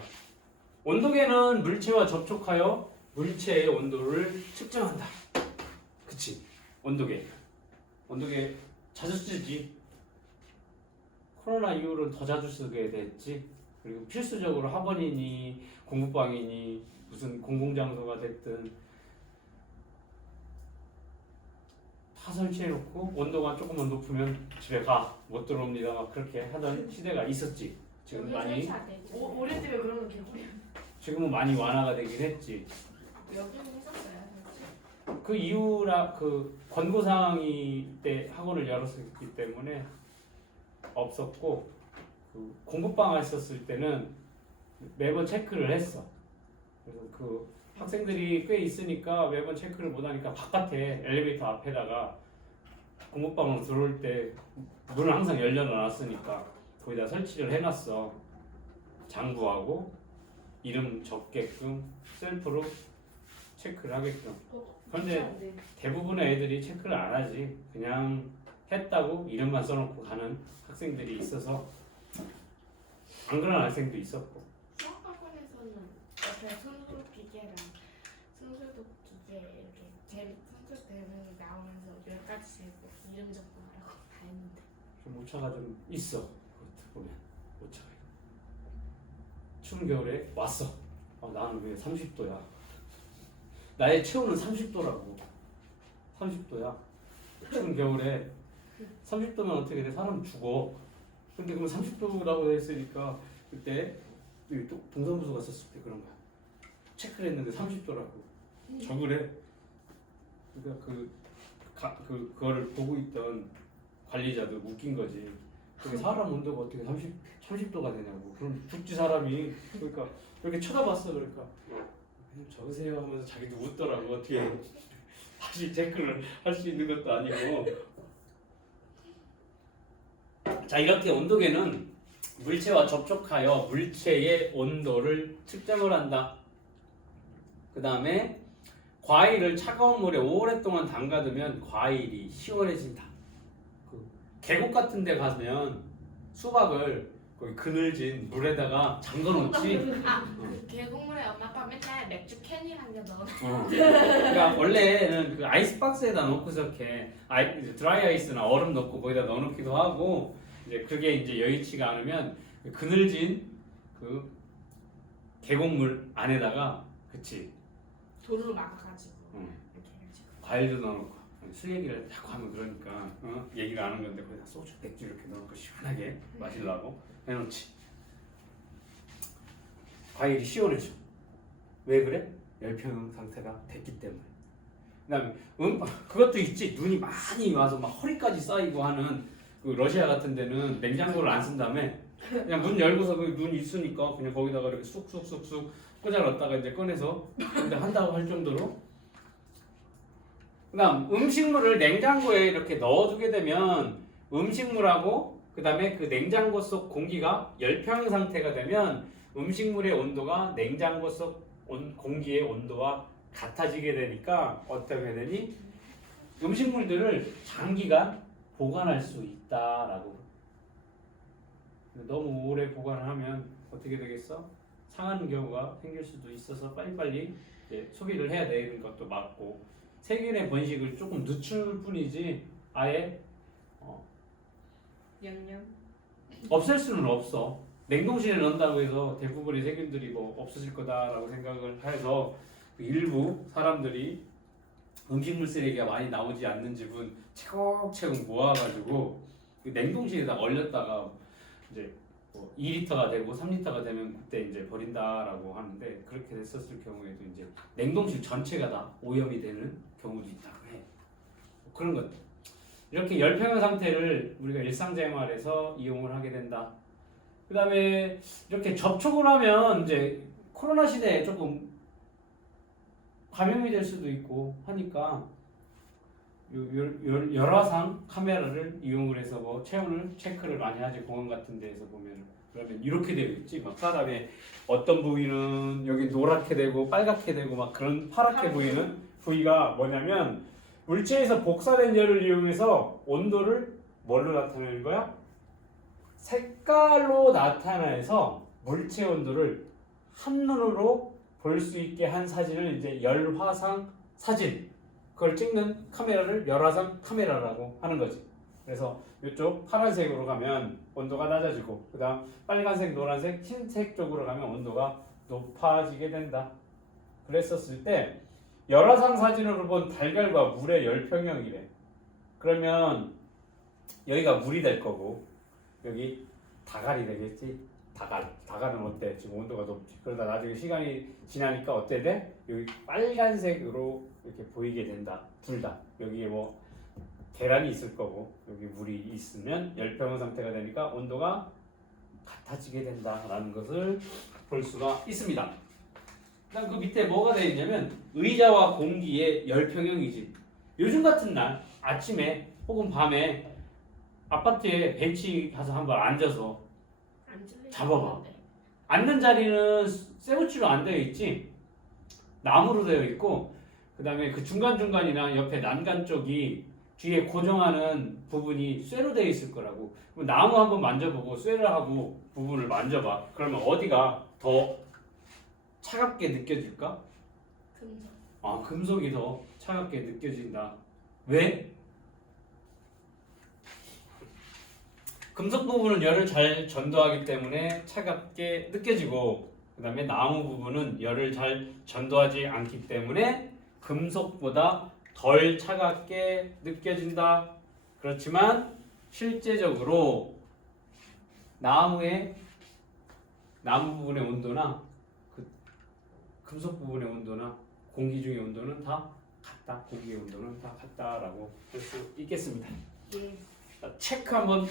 온도계는 물체와 접촉하여 물체의 온도를 측정한다. 그치? 온도계 자주 쓰지. 코로나 이후로는 더 자주 쓰게 됐지. 그리고 필수적으로 학원이니 공부방이니 무슨 공공장소가 됐든 다 설치해놓고 온도가 조금만 높으면 집에 못 들어옵니다. 막 그렇게 하던 시대가 있었지. 지금 많이 오래 때문에 그러면 개꿀이야. 지금은 많이 완화가 되긴 했지. 여기는 했었어요. 그 이후라 그 권고사항이 때 학원을 열었기 때문에 없었고 그 공부방 했었을 때는 매번 체크를 했어. 그래서 그 학생들이 꽤 있으니까 매번 체크를 못하니까 바깥에 엘리베이터 앞에다가 공부방으로 들어올 때 문을 항상 열려놨으니까 거기다 설치를 해놨어. 장부하고 이름 적게끔 셀프로 체크를 하게끔. 그런데 대부분의 애들이 체크를 안 하지. 그냥 했다고 이름만 써놓고 가는 학생들이 있어서 안 그런 학생도 있었고. 수학학원에서는 옆에 손소독 기계랑 손소독 기계 이렇게 제 손소독 되는 나오면서 몇 가지 재고 이름 적고 하라고 다 했는데. 좀 오차가 좀 있어. 그것도 보면 오차가. 추운 겨울에 왔어. 나는 왜 30도야? 나의 체온은 30도라고. 30도야. 추운 겨울에 30도면 어떻게 돼? 사람 죽어. 근데 그럼 30도라고 했으니까 그때 동사무소 갔었을 때 그런 거야. 체크를 했는데 30도라고. 적으래. 그러니까 그거를 보고 있던 관리자도 웃긴 거지. 그게 사람 온도가 어떻게 30도가 되냐고. 그럼 죽지 사람이. 그러니까 이렇게 쳐다봤어. 그러니까 그냥 적으세요 하면서 자기도 웃더라고. 어떻게 다시 체크를 할 수 있는 것도 아니고. 자, 이렇게 온도계는 물체와 접촉하여 물체의 온도를 측정을 한다. 그 다음에 과일을 차가운 물에 오랫동안 담가두면 과일이 시원해진다. 계곡 같은 데 가면 수박을 거기 그늘진 물에다가 잠궈놓지. 그 계곡물에 엄마 아빠 맨날 맥주 캔이랑 게 넣어. 그러니까 원래는 그 아이스박스에다 넣고서 이렇게 드라이 아이스나 얼음 넣고 거기다 넣어놓기도 하고, 이제 그게 이제 여의치가 않으면 그늘진 그 계곡물 안에다가, 그치, 돌로 막아가지고 이렇게 해가지고. 과일도 넣어놓고. 술 얘기를 자꾸 하면 그러니까 얘기를 안 하는 건데 거기다 소주, 맥주 이렇게 넣어놓고 시원하게 마시려고 해놓지. 과일이 시원해져. 왜 그래? 열평 상태가 됐기 때문에. 그다음에 그것도 있지. 눈이 많이 와서 막 허리까지 쌓이고 하는 그 러시아 같은 데는 냉장고를 안 쓴 다음에 그냥 문 열고서 그 눈 있으니까 그냥 거기다가 이렇게 쑥쑥쑥쑥 꽂아 넣었다가 이제 꺼내서 이제 한다고 할 정도로. 그다음 음식물을 냉장고에 이렇게 넣어두게 되면 음식물하고 그다음에 그 냉장고 속 공기가 열평 상태가 되면 음식물의 온도가 냉장고 속 공기의 온도와 같아지게 되니까 어떻게 되니? 음식물들을 장기간 보관할 수 있다라고. 너무 오래 보관을 하면 어떻게 되겠어? 상하는 경우가 생길 수도 있어서 빨리빨리 이제 소비를 해야 되는 것도 맞고, 세균의 번식을 조금 늦출 뿐이지 아예 냠냠. 없앨 수는 없어. 냉동실에 넣는다고 해서 대부분의 세균들이 뭐 없어질 거다라고 생각을 해서 일부 사람들이 음식물 쓰레기가 많이 나오지 않는 집은 차곡차곡 모아가지고 그 냉동실에다 얼렸다가 이제 뭐 2리터가 되고 3리터가 되면 그때 이제 버린다라고 하는데, 그렇게 됐었을 경우에도 이제 냉동실 전체가 다 오염이 되는 경우도 있다고 해. 그런 것. 이렇게 열평형 상태를 우리가 일상생활에서 이용을 하게 된다. 그 다음에 이렇게 접촉을 하면 이제 코로나 시대에 조금 감염이 될 수도 있고 하니까 열화상 카메라를 이용을 해서 뭐 체온을 체크를 많이 하지. 공원 같은 데에서 보면 그러면 이렇게 되어 있지. 막 사람의 어떤 부위는 여기 노랗게 되고 빨갛게 되고 막 그런 파랗게 보이는 부위가 뭐냐면 물체에서 복사된 열을 이용해서 온도를 뭘로 나타내는 거야? 색깔로 나타내서 물체 온도를 한눈으로 볼 수 있게 한 사진을 이제 열화상 사진, 그걸 찍는 카메라를 열화상 카메라라고 하는 거지. 그래서 이쪽 파란색으로 가면 온도가 낮아지고, 그 다음 빨간색, 노란색, 흰색 쪽으로 가면 온도가 높아지게 된다. 그랬었을 때 열화상 사진으로 본 달걀과 물의 열평형이래. 그러면 여기가 물이 될 거고 여기 다갈이 되겠지. 다갈은 어때? 지금 온도가 높지. 그러다 나중에 시간이 지나니까 어때 돼? 여기 빨간색으로 이렇게 보이게 된다. 둘 다. 여기에 뭐 계란이 있을 거고 여기 물이 있으면 열평형 상태가 되니까 온도가 같아지게 된다라는 것을 볼 수가 있습니다. 그다음 그 밑에 뭐가 되어 있냐면 의자와 공기의 열평형이지. 요즘 같은 날 아침에 혹은 밤에 아파트에 벤치 가서 한번 앉아서 잡아봐. 앉는 자리는 쇠붙이로 안 되어 있지. 나무로 되어 있고 그 다음에 그 중간중간이나 옆에 난간 쪽이 뒤에 고정하는 부분이 쇠로 되어 있을 거라고. 그럼 나무 한번 만져보고 쇠를 하고 부분을 만져봐. 그러면 어디가 더 차갑게 느껴질까? 금속. 아, 금속이 더 차갑게 느껴진다. 왜? 금속 부분은 열을 잘 전도하기 때문에 차갑게 느껴지고 그 다음에 나무 부분은 열을 잘 전도하지 않기 때문에 금속보다 덜 차갑게 느껴진다. 그렇지만 실제적으로 나무 부분의 온도나 그 금속 부분의 온도나 공기 중의 온도는 다 같다. 공기의 온도는 다 같다라고 할 수 있겠습니다. 예. 자, 체크 한번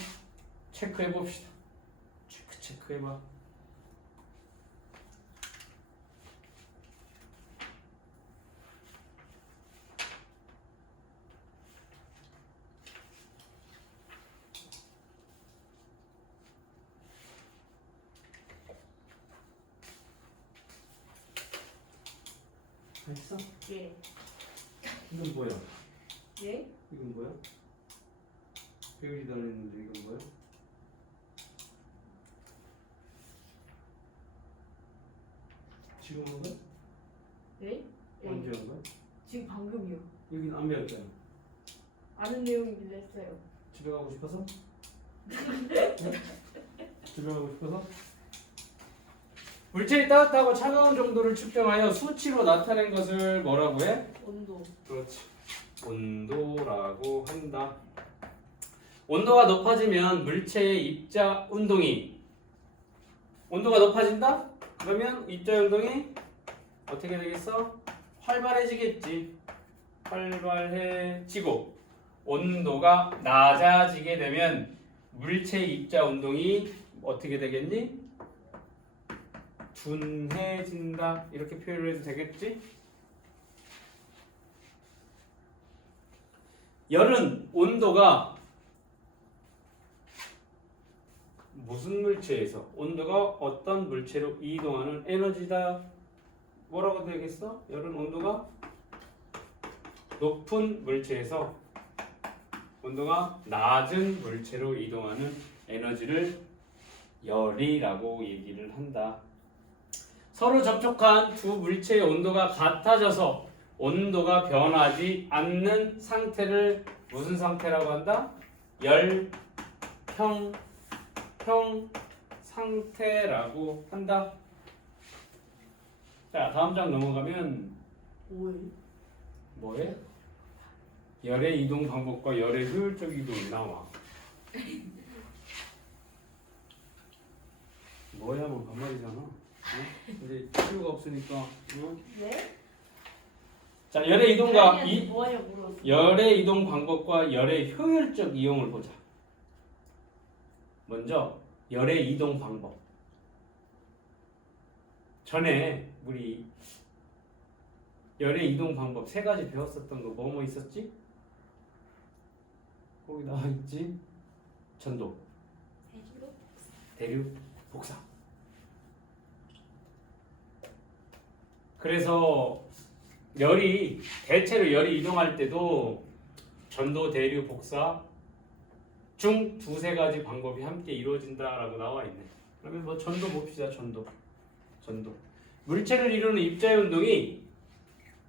체크해 봅시다. 체크해봐. 했어? 예. 이건 뭐야? 예? 이건 뭐야? 배율이 달렸는데 이건 뭐야? 지금 한 거야? 네? 언제 한 거야? 지금 방금이요. 여기는 안 배웠잖아. 아는 내용이긴 했어요. 집에 가고 싶어서? 집에 가고 싶어서? 물체의 따뜻하고 차가운 정도를 측정하여 수치로 나타낸 것을 뭐라고 해? 온도. 그렇지. 온도라고 한다. 온도가 높아지면 물체의 입자 운동이 온도가 높아진다? 그러면 입자 운동이 어떻게 되겠어? 활발해지겠지. 활발해지고 온도가 낮아지게 되면 물체의 입자 운동이 어떻게 되겠니? 둔해진다. 이렇게 표현을 해도 되겠지? 열은 온도가 무슨 물체에서 온도가 어떤 물체로 이동하는 에너지다. 뭐라고 되겠어? 열은 온도가 높은 물체에서 온도가 낮은 물체로 이동하는 에너지를 열이라고 얘기를 한다. 서로 접촉한 두 물체의 온도가 같아져서 온도가 변하지 않는 상태를 무슨 상태라고 한다? 열평형 상태라고 한다. 자, 다음 장 넘어가면 뭐예요? 뭐해? 열의 이동 방법과 열의 효율적 이동이 나와. 뭐야, 뭐 반말이잖아. 어? 근데 필요가 없으니까. 어? 네? 자, 열의 이동과 다리한테 뭐하냐 물었어. 열의 이동 방법과 열의 효율적 이용을 보자. 먼저 열의 이동 방법. 전에 우리 열의 이동 방법 세 가지 배웠었던 거 뭐뭐 있었지? 거기 나와 있지? 전도, 대주로 대류, 복사. 그래서 대체로 열이 이동할 때도 전도, 대류, 복사 중 두세 가지 방법이 함께 이루어진다라고 나와 있네. 그러면 뭐 전도 봅시다. 전도. 물체를 이루는 입자의 운동이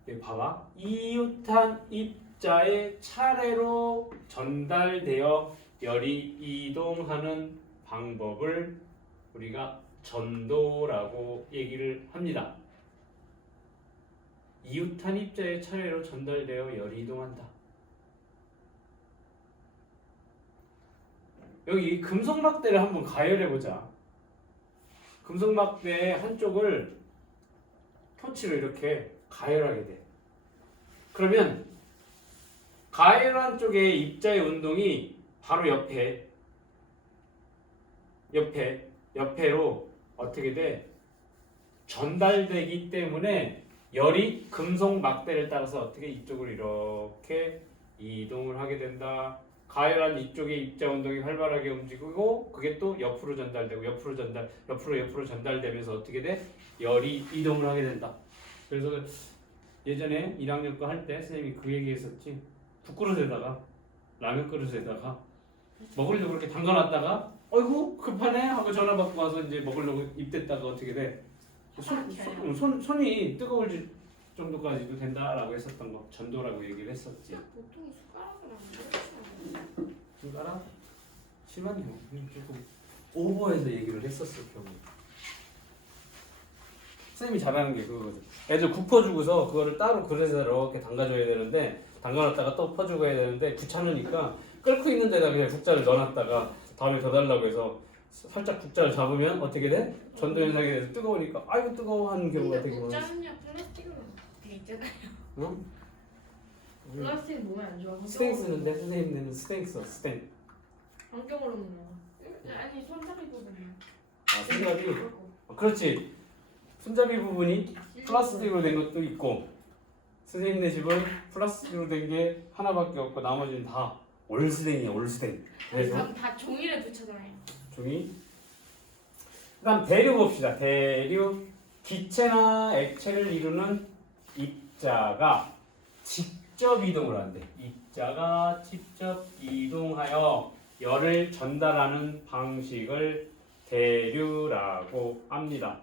여기 봐봐. 이웃한 입자의 차례로 전달되어 열이 이동하는 방법을 우리가 전도라고 얘기를 합니다. 이웃한 입자의 차례로 전달되어 열이 이동한다. 여기 금속막대를 한번 가열해 보자. 금속막대 한쪽을 토치로 이렇게 가열하게 돼. 그러면 가열한 쪽의 입자의 운동이 바로 옆에로 어떻게 돼? 전달되기 때문에 열이 금속 막대를 따라서 어떻게 이쪽으로 이렇게 이동을 하게 된다. 가열한 이쪽의 입자 운동이 활발하게 움직이고 그게 또 옆으로 전달되고 옆으로 전달되면서 어떻게 돼? 열이 이동을 하게 된다. 그래서 예전에 1학년 거 할 때 선생님이 그 얘기했었지. 국그릇에다가 라면 그릇에다가 먹으려고 그렇게 담가놨다가 어이구 급하네 하고 전화 받고 와서 이제 먹으려고 입댔다가 어떻게 돼? 손이 뜨거울 정도까지도 된다라고 했었던 거 전도라고 얘기를 했었지. 보통 숟가락을 안 들었잖아요. 숟가락? 심하네요. 조금 오버해서 얘기를 했었을 경우. 선생님이 잘하는 게 그거거든. 애들 국 퍼주고서 그거를 따로 그릇에 이렇게 담가줘야 되는데 담가놨다가 또 퍼주고 해야 되는데 귀찮으니까 끓고 있는 데다 그냥 국자를 넣어놨다가 다음에 더 달라고 해서 살짝 국자를 잡으면 어떻게 돼? 전도 현상이 돼서 뜨거우니까 아이고 뜨거워 하는 경우가 되게 많아. 국자는요 플라스틱으로 돼 있잖아요. 응? 플라스틱 몸에 안 좋아. 스탱 쓰는데 선생님들은 스탱 써. 스탱. 환경으로 먹는 아니 손잡이 부분이요. 아 손잡이. 그렇지. 손잡이 부분이 플라스틱으로 된 것도 있고 선생님네 집은 플라스틱으로 된 게 하나밖에 없고 나머지는 다 올스댕이야 올스댕. 그래서 그럼 다 종이를 붙여놔요. 종이. 그다음 대류 봅시다. 대류. 기체나 액체를 이루는 입자가 직접 이동을 한대. 입자가 직접 이동하여 열을 전달하는 방식을 대류라고 합니다.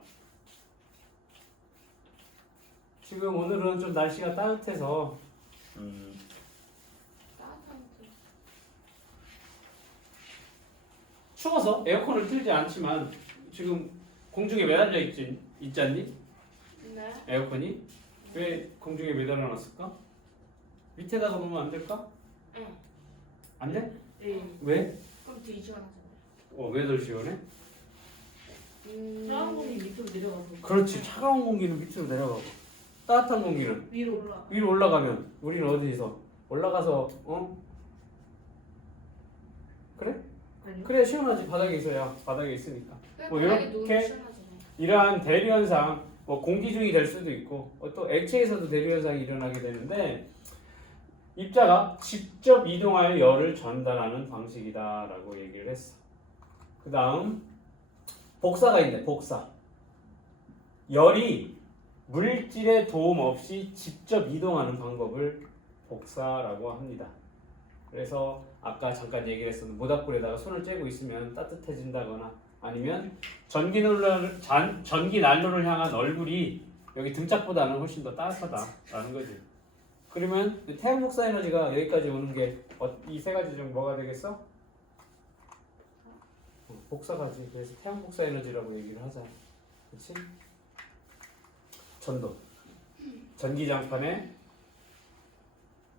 지금 오늘은 좀 날씨가 따뜻해서 따뜻한 거. 추워서 에어컨을 틀지 않지만 지금 공중에 매달려 있지 않니? 네. 에어컨이? 왜 공중에 매달려 놨을까? 밑에다가 놓으면 안 될까? 네. 안 돼? 네. 왜? 그럼 되게 시원하잖아요. 왜 덜 시원해? 차가운 공기 밑으로 내려가서. 그렇지. 차가운 공기는 밑으로 내려가고 따뜻한 공기는 위로 올라. 위로 올라가면 우리는 어디서? 올라가서 그래? 아니요. 그래 시원하지. 바닥에 있어야. 바닥에 있으니까. 뭐 바닥에 이렇게 누우면 시원하잖아요. 이러한 대류 현상, 뭐 공기 중이 될 수도 있고 또 액체에서도 대류 현상이 일어나게 되는데 입자가 직접 이동하여 열을 전달하는 방식이다라고 얘기를 했어. 그 다음 복사가 있네. 복사. 열이 물질의 도움 없이 직접 이동하는 방법을 복사라고 합니다. 그래서 아까 잠깐 얘기를 했었는데 모닥불에다가 손을 쬐고 있으면 따뜻해진다거나 아니면 전기 난로를 향한 얼굴이 여기 등짝보다는 훨씬 더 따뜻하다라는 거지. 그러면 태양 복사 에너지가 여기까지 오는 게 이 세 가지 중 뭐가 되겠어? 복사가지. 그래서 태양 복사 에너지라고 얘기를 하자. 그렇지? 전도. 전기장판에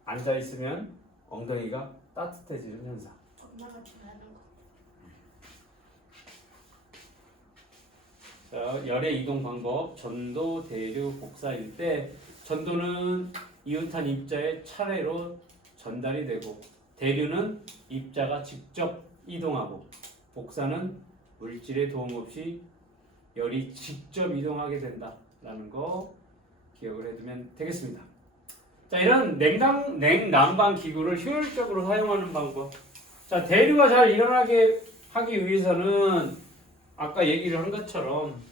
앉아 있으면 엉덩이가 따뜻해지는 현상. 엄마가 좋아하는 거. 자, 열의 이동 방법, 전도, 대류, 복사일 때 전도는 이웃한 입자의 차례로 전달이 되고 대류는 입자가 직접 이동하고 복사는 물질의 도움 없이 열이 직접 이동하게 된다라는 거 기억을 해두면 되겠습니다. 자, 이런 냉난방 기구를 효율적으로 사용하는 방법. 자, 대류가 잘 일어나게 하기 위해서는 아까 얘기를 한 것처럼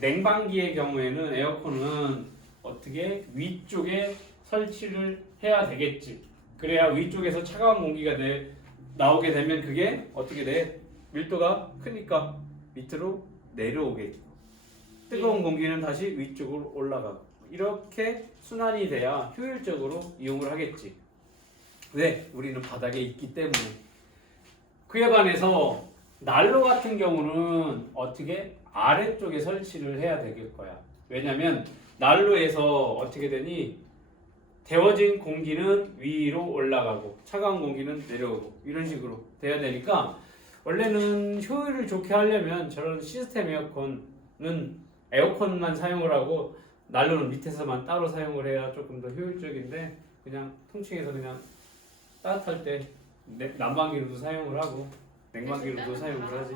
냉방기의 경우에는 에어컨은 어떻게 위쪽에 설치를 해야 되겠지. 그래야 위쪽에서 차가운 공기가 나오게 되면 그게 어떻게 돼? 밀도가 크니까 밑으로 내려오게. 뜨거운 공기는 다시 위쪽으로 올라가고. 이렇게 순환이 돼야 효율적으로 이용을 하겠지. 왜? 우리는 바닥에 있기 때문에. 그에 반해서 난로 같은 경우는 어떻게 아래쪽에 설치를 해야 될 거야. 왜냐면 난로에서 어떻게 되니 데워진 공기는 위로 올라가고 차가운 공기는 내려오고 이런 식으로 돼야 되니까 원래는 효율을 좋게 하려면 저런 시스템 에어컨은 에어컨만 사용을 하고 난로는 밑에서만 따로 사용을 해야 조금 더 효율적인데 그냥 통칭해서 그냥 따뜻할 때 난방기로도 사용을 하고 냉방기로도 사용을 하지.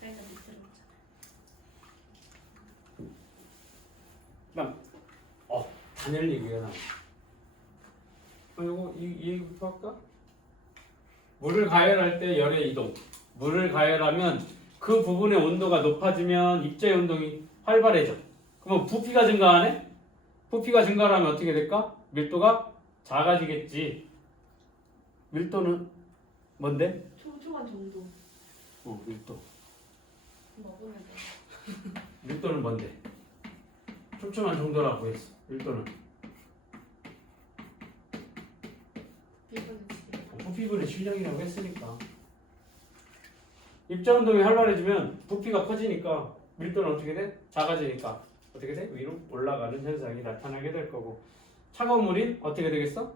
그래서 밑으로 그다음 단열 얘기가 나와. 이거 이 얘기부터 할까? 물을 가열할 때 열의 이동. 물을 가열하면 그 부분의 온도가 높아지면 입자의 운동이 활발해져. 그러면 부피가 증가하네? 부피가 증가하면 어떻게 될까? 밀도가 작아지겠지. 밀도는 뭔데? 촘촘한 정도. 밀도. 먹으면 돼. 밀도는 뭔데? 촘촘한 정도라고 했어. 밀도는. 비브는 지금 부피분의 질량이라고 했으니까. 입자 운동이 활발해지면 부피가 커지니까 밀도는 어떻게 돼? 작아지니까 어떻게 돼? 위로 올라가는 현상이 나타나게 될 거고. 차가운 물이 어떻게 되겠어?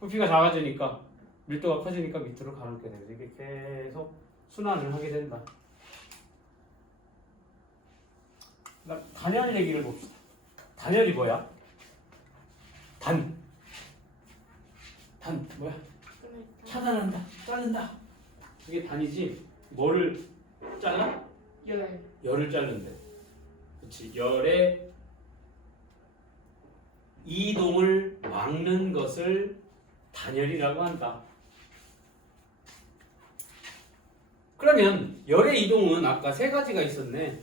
부피가 작아지니까 밀도가 커지니까 밑으로 가는 게 되지. 이게 계속 순환을 하게 된다. 단열 얘기를 봅시다. 단열이 뭐야? 단 뭐야? 끊을 때 차단한다, 자른다. 그게 단이지. 뭐를 잘라? 열. 열을 자른대. 그렇지. 열의 이동을 막는 것을 단열이라고 한다. 그러면 열의 이동은 아까 세 가지가 있었네.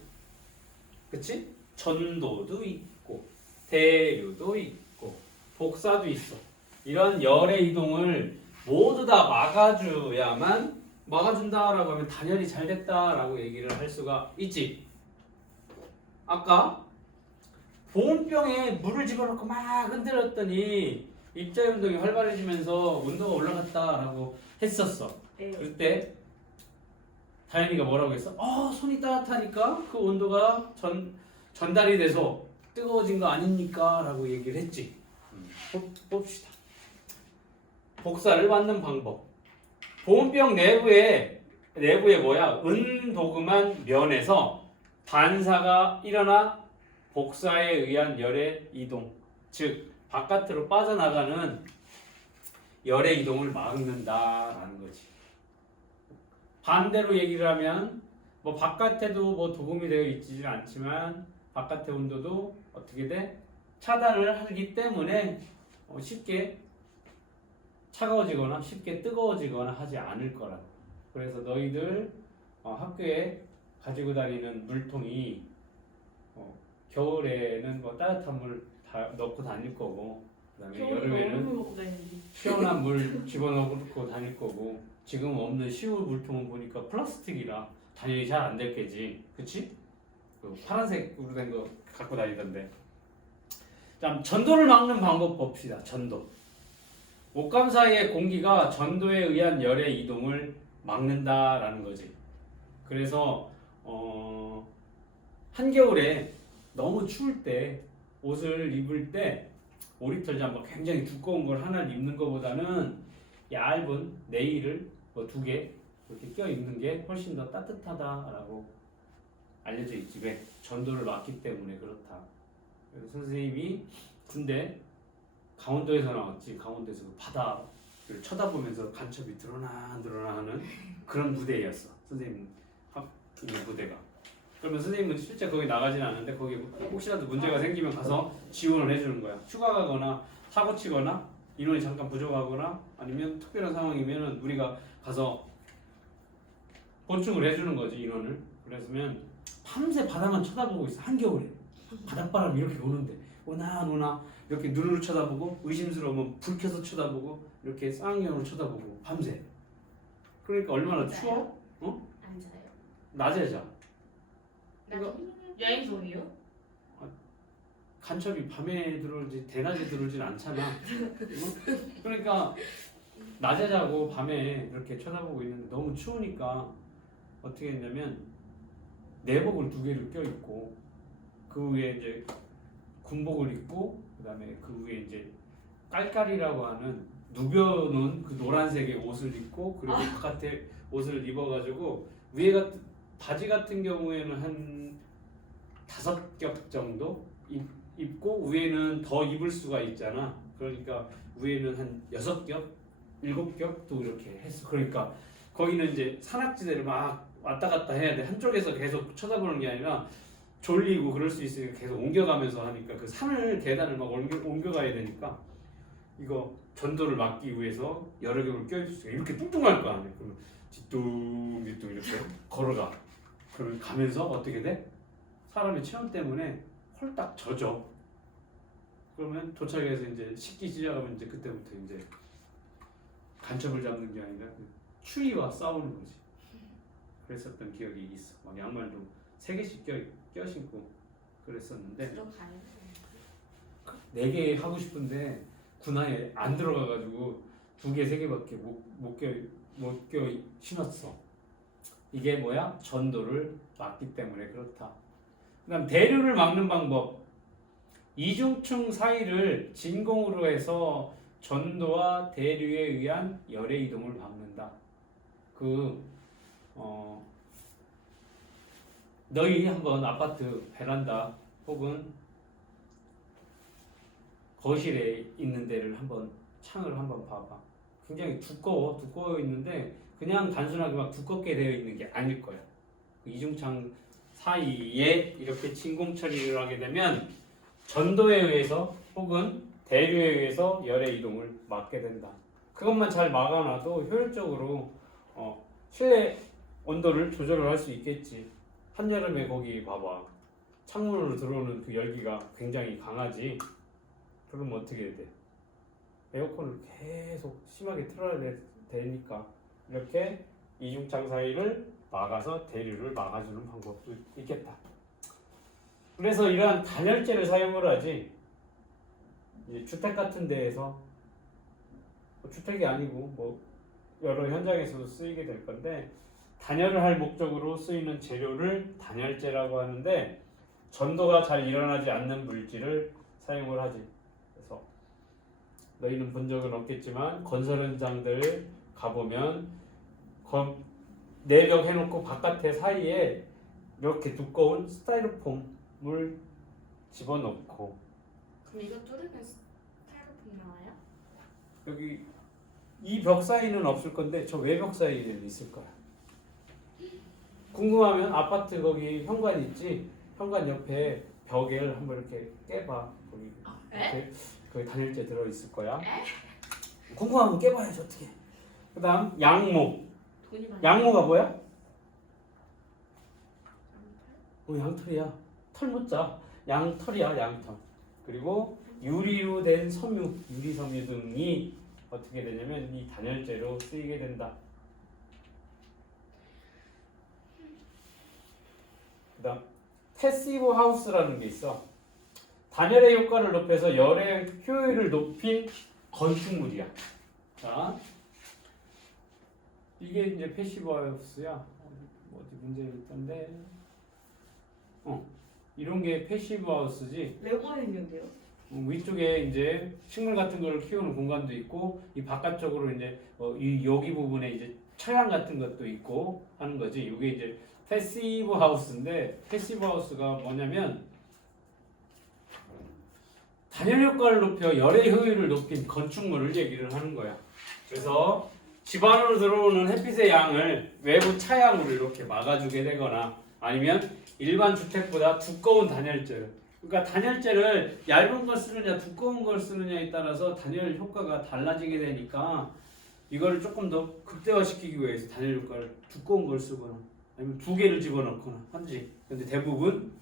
그치? 전도도 있고 대류도 있고 복사도 있어. 이런 열의 이동을 모두 다 막아준다라고 하면 단열이 잘 됐다라고 얘기를 할 수가 있지. 아까 보온병에 물을 집어넣고 막 흔들었더니 입자의 운동이 활발해지면서 온도가 올라갔다라고 했었어. 네. 그럴 때 다현이가 뭐라고 했어? 손이 따뜻하니까 그 온도가 전달이 돼서 뜨거워진 거 아닙니까? 라고 얘기를 했지. 봅시다. 복사를 받는 방법. 보온병 내부에 뭐야? 은도금한 면에서 반사가 일어나 복사에 의한 열의 이동, 즉 바깥으로 빠져나가는 열의 이동을 막는다라는 거지. 반대로 얘기를 하면 뭐 바깥에도 뭐 도금이 되어 있지는 않지만 바깥의 온도도 어떻게 돼? 차단을 하기 때문에 쉽게 차가워지거나 쉽게 뜨거워지거나 하지 않을 거라고. 그래서 너희들 학교에 가지고 다니는 물통이 겨울에는 뭐 따뜻한 물 다 넣고 다닐 거고, 그다음에 여름에는 얼음을 먹고 다니지. 시원한 물 집어넣고 다닐 거고, 지금 없는 시우 물통은 보니까 플라스틱이라 단열이 잘 안 될 게지, 그치? 그 파란색으로 된 거 갖고 다니던데. 자, 전도를 막는 방법 봅시다. 전도. 옷감 사이의 공기가 전도에 의한 열의 이동을 막는다라는 거지. 그래서 한겨울에 너무 추울 때 옷을 입을 때 5리터 잠바 굉장히 두꺼운 걸 하나를 입는 것보다는 얇은 네일을 뭐 2개 이렇게 껴 입는 게 훨씬 더 따뜻하다라고 알려져 있지. 왜? 전도를 막기 때문에 그렇다. 그래서 선생님이 군대 강원도에서 나왔지. 강원도에서 그 바다를 쳐다보면서 간첩이 드러나 안 드러나 하는 그런 무대였어. 선생님 있는 무대가. 그러면 선생님은 실제 거기 나가진 않는데 거기 혹시라도 문제가 생기면 가서 지원을 해주는 거야. 휴가 가거나 사고 치거나 인원이 잠깐 부족하거나 아니면 특별한 상황이면 우리가 가서 보충을 해주는 거지, 인원을. 그래서면 밤새 바다만 쳐다보고 있어. 한겨울에 바닷바람이 이렇게 오는데 오나 이렇게 눈으로 쳐다보고 의심스러우면 불 켜서 쳐다보고 이렇게 쌍용으로 쳐다보고 밤새. 그러니까 얼마나 추워? 앉아요. 낮에 자. 야행성이요? 간첩이 밤에 들어오지 대낮에 들어오진 않잖아. 그러니까 낮에 자고 밤에 이렇게 쳐다보고 있는데 너무 추우니까 어떻게 했냐면 내복을 2개를 껴입고 그 위에 이제 군복을 입고 그다음에 그 위에 이제 깔깔이라고 하는 누벼놓은 그 노란색의 옷을 입고 그리고 바깥에 옷을 입어가지고 위에가 바지 같은 경우에는 한 5겹 정도 입고 위에는 더 입을 수가 있잖아. 그러니까 위에는 한 6겹, 7겹도 이렇게 했어. 그러니까 거기는 이제 산악지대를 막 왔다 갔다 해야 돼. 한쪽에서 계속 쳐다보는 게 아니라 졸리고 그럴 수 있으니까 계속 옮겨가면서 하니까 그 산을 계단을 막 옮겨가야 되니까 이거 전도를 막기 위해서 여러 겹을 껴입을 수가 이렇게 뚱뚱할 거 아니야. 그러면 뒤뚱뒤뚱 이렇게 걸어가. 그러면 가면서 어떻게 돼? 사람의 체온 때문에 홀딱 젖어. 그러면 도착해서 이제 식기 시작하면 이제 그때부터 이제 간첩을 잡는 게 아니라 그 추위와 싸우는 거지. 그랬었던 기억이 있어. 막 양말도 3개씩 껴 신고 그랬었는데 들어가요. 4개 하고 싶은데 군화에 안 들어가가지고 2개, 3개밖에 못 껴 신었어. 이게 뭐야? 전도를 막기 때문에 그렇다. 그다음 대류를 막는 방법. 이중층 사이를 진공으로 해서 전도와 대류에 의한 열의 이동을 막는다. 너희 한번 아파트 베란다 혹은 거실에 있는 데를 한번 창을 한번 봐봐. 굉장히 두꺼워 있는데 그냥 단순하게 막 두껍게 되어 있는 게 아닐 거야. 그 이중창 사이에 이렇게 진공 처리를 하게 되면 전도에 의해서 혹은 대류에 의해서 열의 이동을 막게 된다. 그것만 잘 막아놔도 효율적으로 실내 온도를 조절을 할 수 있겠지. 한여름에 거기 봐봐. 창문으로 들어오는 그 열기가 굉장히 강하지. 그러면 어떻게 해야 돼? 에어컨을 계속 심하게 틀어야 되니까 이렇게 이중창 사이를 막아서 대류를 막아주는 방법도 있겠다. 그래서 이러한 단열재를 사용을 하지. 이제 주택 같은 데에서 주택이 아니고 뭐 여러 현장에서도 쓰이게 될 건데 단열을 할 목적으로 쓰이는 재료를 단열재라고 하는데 전도가 잘 일어나지 않는 물질을 사용을 하지. 그래서 너희는 본 적은 없겠지만 건설 현장들 가보면 내벽 해놓고 바깥에 사이에 이렇게 두꺼운 스타이로폼을 집어넣고 그럼 이거 뚫으면 스타일로폼 나와요? 여기 이 벽 사이는 없을 건데 저 외벽 사이에는 있을 거야. 궁금하면 아파트 거기 현관 있지? 현관 옆에 벽을 한번 이렇게 깨봐. 거기 이렇게 그 단열재 들어 있을 거야. 궁금하면 깨봐야지 어떻게. 그다음 양모. 돈이 많이. 양모가 뭐야? 양털이야. 털 묻자. 양털이야, 양털. 그리고 유리로 된 섬유, 유리섬유 등이 어떻게 되냐면 이 단열재로 쓰이게 된다. 그다음 패시브 하우스라는 게 있어. 단열의 효과를 높여서 열의 효율을 높인 건축물이야. 자, 이게 이제 패시브 하우스야. 어디 문제가 있던데. 이런 게 패시브 하우스지. 레고에 있는데요? 위쪽에 이제 식물 같은 걸 키우는 공간도 있고 이 바깥쪽으로 이제 이 여기 부분에 이제 차양 같은 것도 있고 하는 거지. 이게 이제 패시브 하우스인데 패시브 하우스가 뭐냐면 단열 효과를 높여 열의 효율을 높인 건축물을 얘기를 하는 거야. 그래서 집 안으로 들어오는 햇빛의 양을 외부 차양으로 이렇게 막아주게 되거나 아니면 일반 주택보다 두꺼운 단열재를, 그러니까 단열재를 얇은 걸 쓰느냐 두꺼운 걸 쓰느냐에 따라서 단열 효과가 달라지게 되니까 이거를 조금 더 극대화시키기 위해서 단열 효과를 두꺼운 걸 쓰거나 아니면 2개를 집어넣거나 하지. 근데 대부분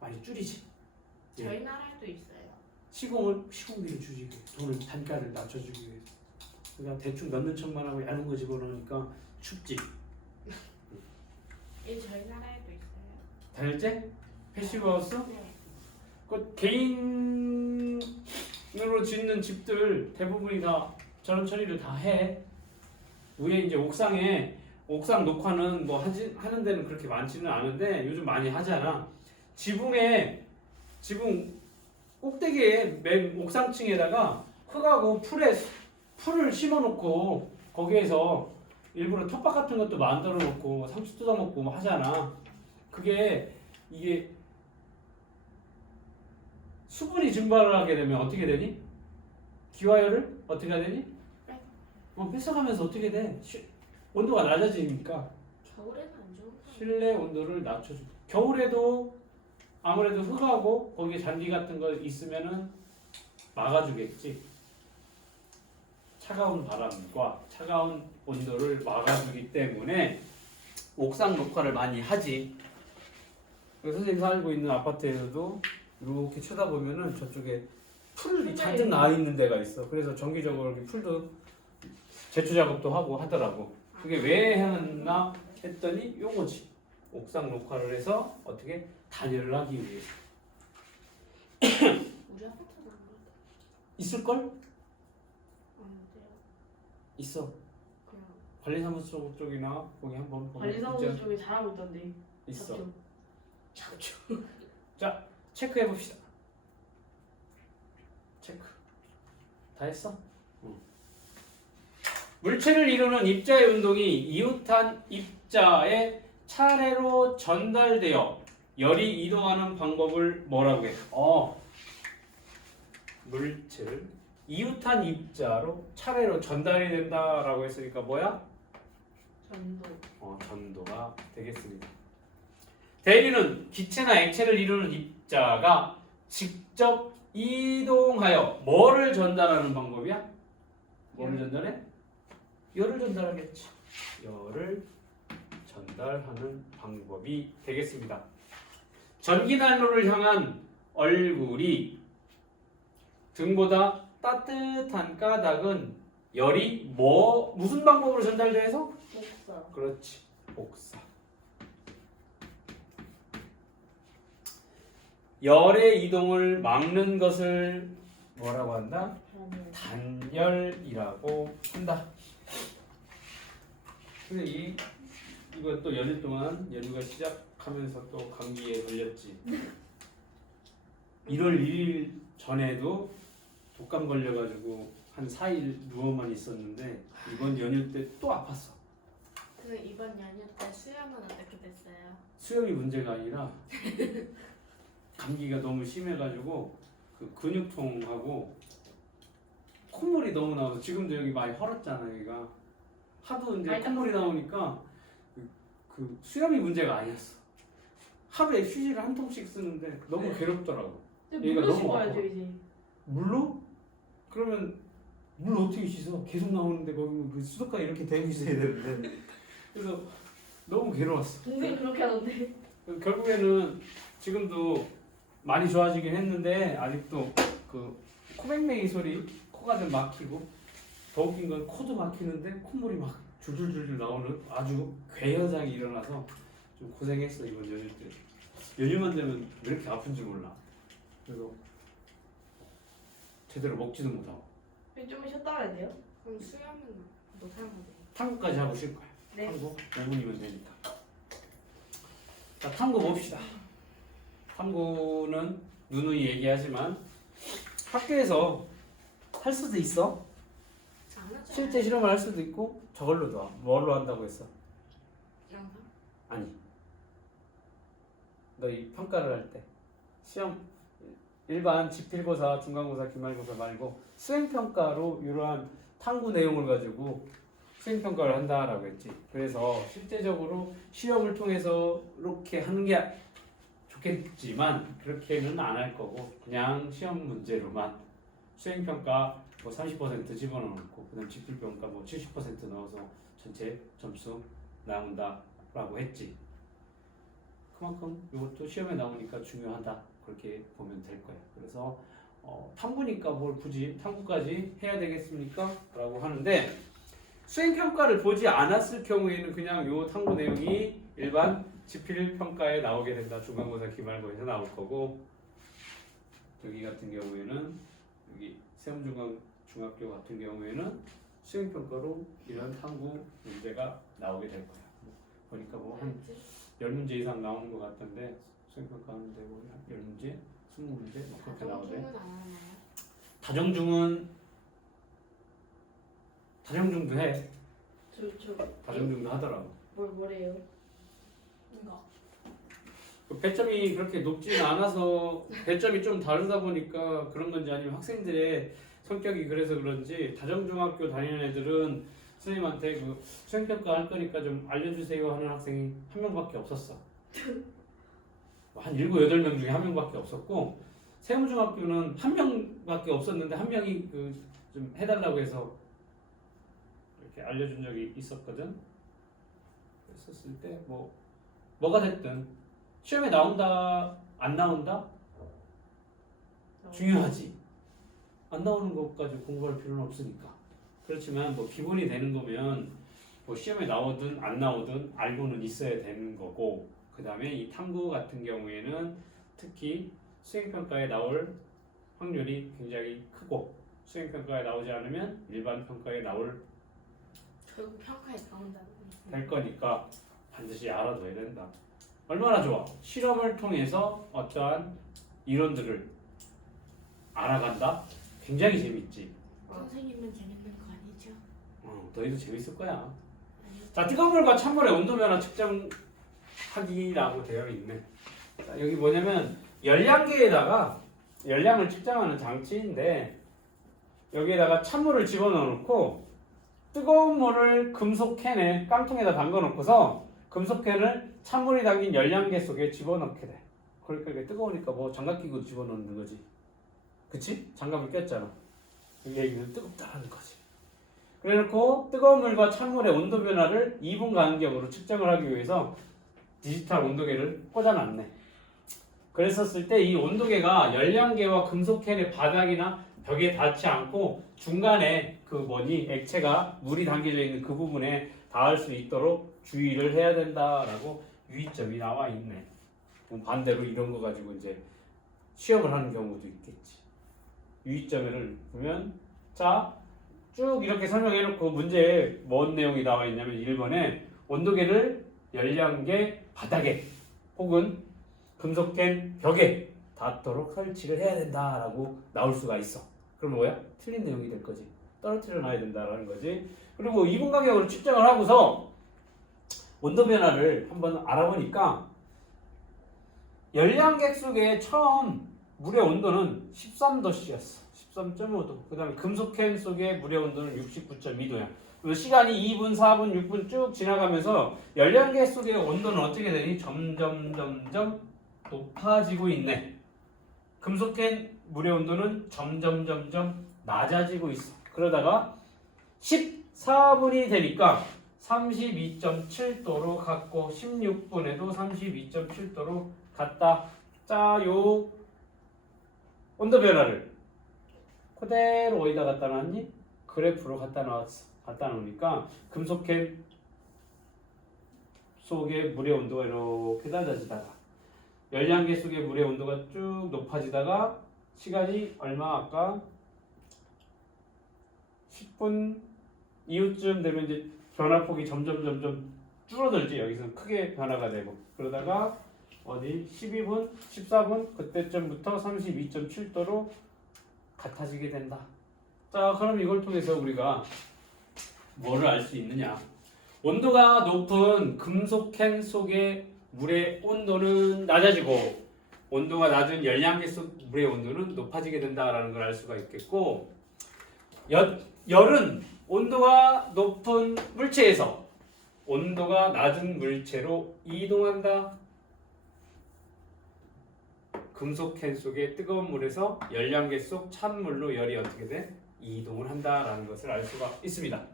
많이 줄이지. 저희 나라에도 있어요. 시공비를 줄이기, 돈을 단가를 낮춰주기 위해서. 그냥 대충 넣는 척만 하고 얇은 거 집어넣으니까 춥지. 이 저희 나라에도 있어요. 다혈제? 패시브 하우스? 네. 그 개인으로 짓는 집들 대부분이 다 저런 처리를 다 해. 위에 이제 옥상에 옥상 녹화는 뭐 하는 데는 그렇게 많지는 않은데 요즘 많이 하잖아. 지붕 꼭대기에 맨 옥상층에다가 흙하고 풀을 심어놓고 거기에서 일부러 텃밭 같은 것도 만들어 놓고 상추 뜯어 먹고 뭐 하잖아. 이게 수분이 증발을 하게 되면 어떻게 되니? 기화열을 어떻게 되니? 뺏어가면서 어떻게 돼? 온도가 낮아지니까 겨울에는 안 좋은 거. 실내 온도를 낮춰줘. 겨울에도 아무래도 흙하고 거기에 잔디 같은 거 있으면은 막아주겠지. 차가운 바람과 차가운 온도를 막아주기 때문에 옥상 녹화를 많이 하지. 그래서 선생님 살고 있는 아파트에서도 이렇게 쳐다보면은 저쪽에 풀이 잔뜩 나 있는 데가 있어. 그래서 정기적으로 이렇게 풀도 제초 작업도 하고 하더라고. 그게 왜 하나 했더니 요거지. 옥상 녹화를 해서 어떻게 단열을 하기 위해서. 우리 아파트는 안 그래. 있을걸? 안 돼요. 있어. 그냥 관리사무소 쪽이나 거기 한번 보면 관리사무소 있지 않- 쪽에 잘하고 있던데. 있어. 잡죠. 자, 체크해 봅시다. 체크. 다 했어? 응. 물체를 이루는 입자의 운동이 이웃한 입자에 차례로 전달되어 열이 이동하는 방법을 뭐라고 해? 물체를 이웃한 입자로 차례로 전달이 된다라고 했으니까 뭐야? 전도. 전도가 되겠습니다. 대리는 기체나 액체를 이루는 입자가 직접 이동하여 뭐를 전달하는 방법이야? 뭐를 전달해? 열을 전달하겠지. 열을 전달하는 방법이 되겠습니다. 전기난로를 향한 얼굴이 등보다 따뜻한 까닭은 열이 무슨 방법으로 전달돼서? 복사. 그렇지, 복사. 열의 이동을 막는 것을 뭐라고 한다? 단열이라고 한다. 근데 이거 또 연휴 동안 연휴가 시작하면서 또 감기에 걸렸지. 1월 1일 전에도 독감 걸려가지고 한 4일 누워만 있었는데 이번 연휴 때 또 아팠어. 그 이번 연휴 때 수염은 어떻게 됐어요? 수염이 문제가 아니라 감기가 너무 심해가지고 그 근육통하고 콧물이 너무 나와서 지금도 여기 많이 헐었잖아. 여기가 하도 이제 많이 콧물이 나오니까 그 수염이 문제가 아니었어. 하루에 휴지를 한 통씩 쓰는데 너무 괴롭더라고. 근데 얘가 물로 너무 아파. 씻어야죠 이제. 물로? 그러면 물 어떻게 씻어? 계속 나오는데 거기 그 수도가 이렇게 대고 있어야 되는데 그래서 너무 괴로웠어. 동생이 그렇게 하던데. 결국에는 지금도 많이 좋아지긴 했는데 아직도 그 코맹맹이 소리 코가 좀 막히고 더 웃긴 건 코도 막히는데 콧물이 막 줄줄줄줄 나오는 아주 괴현상이 일어나서 좀 고생했어 이번 연휴 때. 연휴만 되면 왜 이렇게 아픈지 몰라. 그래서 제대로 먹지도 못하고 좀 쉬었다 가야 돼요? 그럼 수염은 못하는 거예요. 탐구까지 하고 쉴 거야. 네. 탐구 5분이면 되니까. 자, 탐구 봅시다. 탐구는 누누이 얘기하지만 학교에서 할 수도 있어. 안 하죠. 실제 실험을 할 수도 있고 저걸로도 뭘로 한다고 했어? 영상? 아니. 너 이 평가를 할 때 시험 일반 지필고사, 중간고사, 기말고사 말고 수행평가로 이러한 탐구 내용을 가지고 수행평가를 한다라고 했지. 그래서 실제적으로 시험을 통해서 이렇게 하는 게 좋겠지만 그렇게는 안 할 거고 그냥 시험 문제로만 수행평가 뭐 30% 집어넣고 그다음 지필평가 뭐 70% 넣어서 전체 점수 나온다라고 했지. 그만큼 이것도 시험에 나오니까 중요하다 그렇게 보면 될 거예요. 그래서 탐구니까 뭘 굳이 탐구까지 해야 되겠습니까? 라고 하는데 수행평가를 보지 않았을 경우에는 그냥 요 탐구 내용이 일반 지필평가에 나오게 된다. 중간고사 기말고에서 나올 거고 여기 같은 경우에는 여기 세움중학교 같은 경우에는 수행평가로 이런 탐구 문제가 나오게 될 거야. 보니까 뭐 한 10문제 이상 나오는 것 같던데 수행평가 하는데 뭐 10문제? 20문제? 뭐 그렇게 나오대. 다중중은 안 하나요? 다정중도 해. 저 다정중도 하더라고. 뭐래요? 뭔가 그 배점이 그렇게 높지는 않아서 배점이 좀 다르다 보니까 그런 건지 아니면 학생들의 성격이 그래서 그런지 다정중학교 다니는 애들은 선생님한테 그 수행평가 할 거니까 좀 알려주세요 하는 학생이 한 명밖에 없었어. 한 7, 8명 중에 한 명밖에 없었고 세움중학교는 한 명밖에 없었는데 한 명이 그 좀 해달라고 해서 이렇게 알려준 적이 있었거든. 그랬었을 때 뭐가 됐든 시험에 나온다 안 나온다 중요하지. 안 나오는 것까지 공부할 필요는 없으니까. 그렇지만 뭐 기본이 되는 거면 뭐 시험에 나오든 안 나오든 알고는 있어야 되는 거고 그 다음에 이 탐구 같은 경우에는 특히 수행평가에 나올 확률이 굉장히 크고 수행평가에 나오지 않으면 일반 평가에 나올 결국 평가에 나온다는 될 거니까 반드시 알아둬야 된다. 얼마나 좋아. 실험을 통해서 어떠한 이론들을 알아간다. 굉장히 재밌지. 선생님은 재밌는 거 아니죠? 너희도 재밌을 거야. 아니, 자, 뜨거운 물과 찬물의 온도 변화 측정하기라고 되어 있네. 자, 여기 뭐냐면 열량계에다가 열량을 측정하는 장치인데 여기에다가 찬물을 집어넣어 놓고 뜨거운 물을 금속 캔에 깡통에다 담가 놓고서 금속 캔을 찬물이 담긴 열량계 속에 집어넣게 돼. 그러니까 이게 뜨거우니까 뭐 장갑 끼고 집어넣는 거지. 그치? 장갑을 꼈잖아. 이게 얘기는 뜨겁다라는 거지. 그래놓고 뜨거운 물과 찬물의 온도 변화를 2분 간격으로 측정을 하기 위해서 디지털 온도계를 꽂아놨네. 그랬었을 때 이 온도계가 열량계와 금속캔의 바닥이나 벽에 닿지 않고 중간에 액체가 물이 담겨져 있는 그 부분에 닿을 수 있도록 주의를 해야 된다라고 유의점이 나와 있네. 반대로 이런 거 가지고 이제 시험을 하는 경우도 있겠지. 유의점을 보면 자 쭉 이렇게 설명해 놓고 문제에 뭔 내용이 나와 있냐면 1번에 온도계를 열량계 바닥에 혹은 금속캔 벽에 닿도록 설치를 해야 된다라고 나올 수가 있어. 그럼 뭐야? 틀린 내용이 될 거지. 떨어뜨려 놔야 된다라는 거지. 그리고 2분 간격으로 측정을 하고서 온도 변화를 한번 알아보니까 열량계 속에 처음 물의 온도는 13도씨였어. 13.5도. 그 다음에 금속캔 속의 물의 온도는 69.2도야. 그래서 시간이 2분, 4분, 6분 쭉 지나가면서 열량계 속의 온도는 어떻게 되니? 점점 높아지고 있네. 금속캔 물의 온도는 점점 낮아지고 있어. 그러다가 14분이 되니까 32.7도로 갔고 16분에도 32.7도로 갔다. 자, 요 온도 변화를 그대로 어디다 갖다 놨니? 그래프로 갖다 놓으니까 금속캔 속의 물의 온도가 이렇게 낮아지다가 열량계 속의 물의 온도가 쭉 높아지다가 시간이 얼마 아까 10분 이후쯤 되면 이제 변화폭이 점점 줄어들지. 여기서 크게 변화가 되고 그러다가 어디 12분, 14분 그때쯤부터 32.7도로 같아지게 된다. 자, 그럼 이걸 통해서 우리가 뭐를 알 수 있느냐? 온도가 높은 금속캔 속의 물의 온도는 낮아지고 온도가 낮은 열량계 속 물의 온도는 높아지게 된다라는 걸 알 수가 있겠고 열은 온도가 높은 물체에서 온도가 낮은 물체로 이동한다. 금속캔 속의 뜨거운 물에서 열량계 속 찬물로 열이 어떻게 돼? 이동을 한다라는 것을 알 수가 있습니다.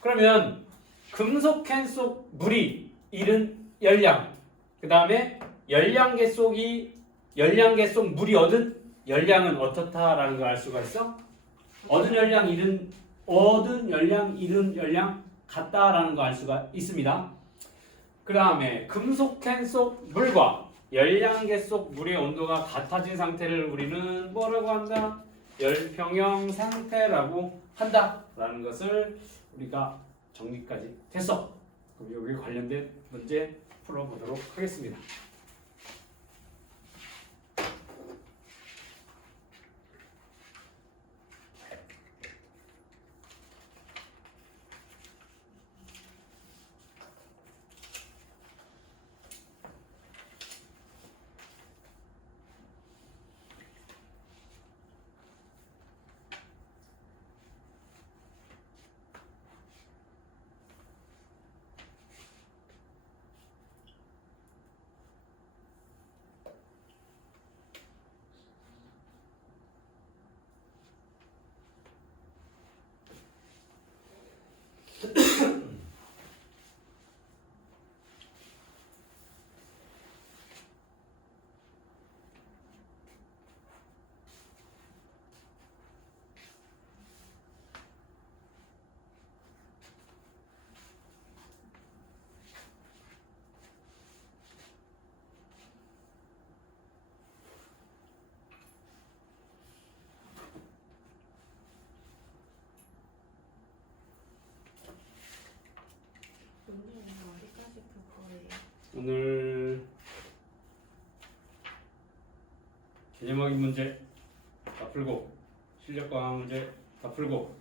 그러면 금속캔 속 물이 잃은 열량, 그 다음에 열량계 속 물이 얻은 열량은 어떻다라는 걸 알 수가 있어? 얻은 열량, 잃은 열량 같다라는 거 알 수가 있습니다. 그 다음에 금속캔 속 물과 열량계 속 물의 온도가 같아진 상태를 우리는 뭐라고 한다? 열평형 상태라고 한다라는 것을 우리가 정리까지 됐어. 그럼 여기 관련된 문제 풀어보도록 하겠습니다. 문제는 어디까지 풀 거예요? 오늘 개념학기 문제 다 풀고 실력 강화 문제 다 풀고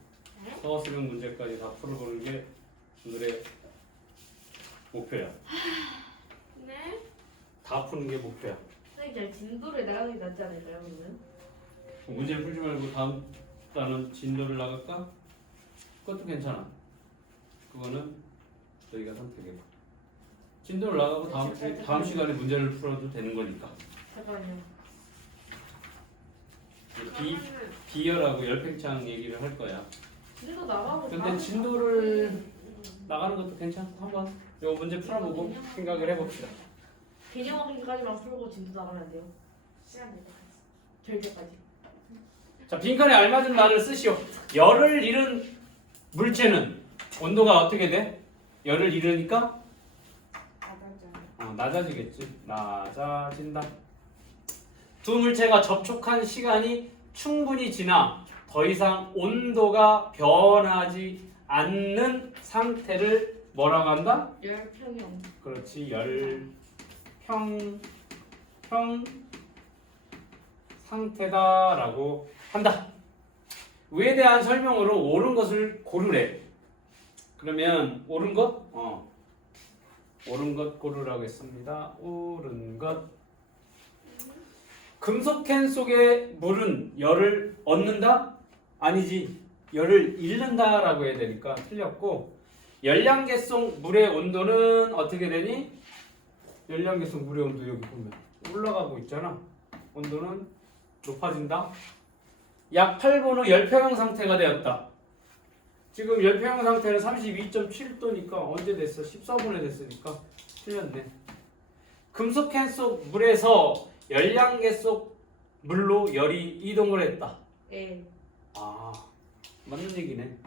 네? 서술형 문제까지 다 풀어보는 게 오늘의 목표야. 네? 다 푸는 게 목표야. 선생님 진도를 나가는 게 낫지 않을까요 그러면? 문제를 풀지 말고 다음 단은 진도를 나갈까? 그것도 괜찮아. 그거는 너희가 선택해봐. 진도를 나가고 다음 시간에 문제를 풀어도 되는 거니까. 잠깐만요. 비열하고 열팽창 얘기를 할 거야. 진도 나가고 근데 다음 진도를 나가는 것도 괜찮고 한번 요 문제 풀어보고 생각을 해봅시다. 개념학기까지만 풀고 진도 나가면 안 돼요? 시간 내도까지. 결제까지. 자, 빈칸에 알맞은 말을 쓰시오. 열을 잃은 물체는 온도가 어떻게 돼? 열을 잃으니까 낮아지겠지. 낮아진다. 두 물체가 접촉한 시간이 충분히 지나 더 이상 온도가 변하지 않는 상태를 뭐라고 한다? 열평형. 그렇지. 열평 상태다라고 한다. 위에 대한 설명으로 옳은 것을 고르래. 그러면 옳은 것? 옳은 것 고르라고 했습니다. 옳은 것. 금속캔 속의 물은 열을 얻는다? 아니지. 열을 잃는다라고 해야 되니까 틀렸고, 열량계 속 물의 온도는 어떻게 되니? 열량계 속 물의 온도 여기 보면 올라가고 있잖아. 온도는 높아진다. 약 8분 후 열평형 상태가 되었다. 지금 열평형 상태는 32.7도니까 언제 됐어? 14분에 됐으니까 틀렸네. 금속캔 속 물에서 열량계 속 물로 열이 이동을 했다. 예. 아, 맞는 얘기네.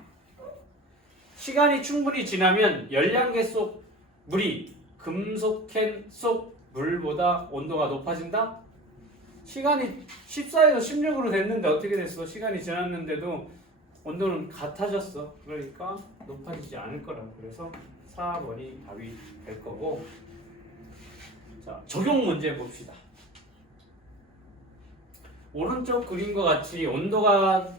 시간이 충분히 지나면 열량계 속 물이 금속캔 속 물보다 온도가 높아진다? 시간이 14에서 16으로 됐는데 어떻게 됐어? 시간이 지났는데도 온도는 같아졌어. 그러니까 높아지지 않을 거라고. 그래서 4번이 답이 될 거고. 자, 적용 문제 봅시다. 오른쪽 그림과 같이 온도가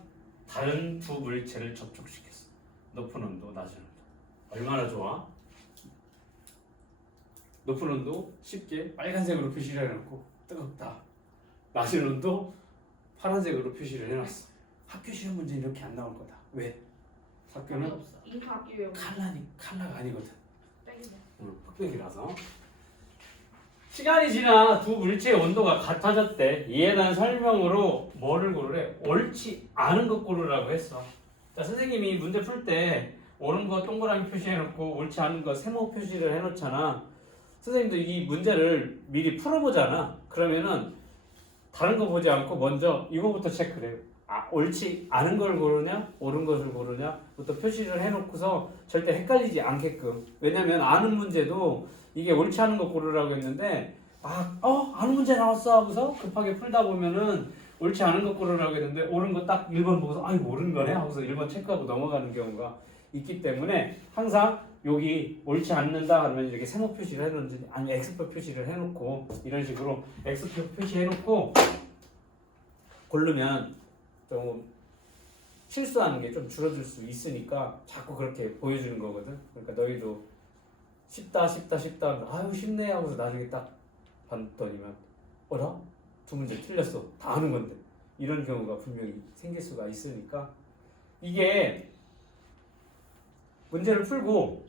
다른 두 물체를 접촉시켰어. 높은 온도, 낮은 온도. 얼마나 좋아? 높은 온도 쉽게 빨간색으로 표시를 해놓고 뜨겁다. 낮은 온도 파란색으로 표시를 해놨어. 학교 시험 문제 이렇게 안 나올 거다. 왜? 학교는 없어. 인카 학기 외우고. 칼라가 아니거든. 땡겨. 흑백이라서. 시간이 지나 두 물체의 온도가 같아졌대. 이에 대한 설명으로 뭐를 고르래? 옳지 않은 것 고르라고 했어. 자, 선생님이 문제 풀 때 옳은 거 동그라미 표시해놓고 옳지 않은 거 세모 표시를 해놓잖아. 선생님도 이 문제를 미리 풀어보잖아. 그러면은 다른 거 보지 않고 먼저 이거부터 체크를 해요. 옳지 않은 걸 고르냐 옳은 것을 고르냐부터 표시를 해놓고서 절대 헷갈리지 않게끔. 왜냐면 아는 문제도 이게 옳지 않은 거 고르라고 했는데 아는 문제 나왔어 하고서 급하게 풀다 보면은 옳지 않은 거 고르라고 했는데 옳은 거 딱 1번 보고서 이거 옳은 거네 하고서 1번 체크하고 넘어가는 경우가 있기 때문에 항상 여기 옳지 않는다 그러면 이렇게 세모 표시를 해놓는지 아니면 X표 표시를 해놓고 이런 식으로 X표 표시해놓고 고르면 좀 실수하는 게 좀 줄어들 수 있으니까 자꾸 그렇게 보여주는 거거든. 그러니까 너희도 쉽다 아유 쉽네 하고서 나중에 딱 봤더니만 어라? 두 문제 틀렸어. 다 아는 건데. 이런 경우가 분명히 생길 수가 있으니까 이게 문제를 풀고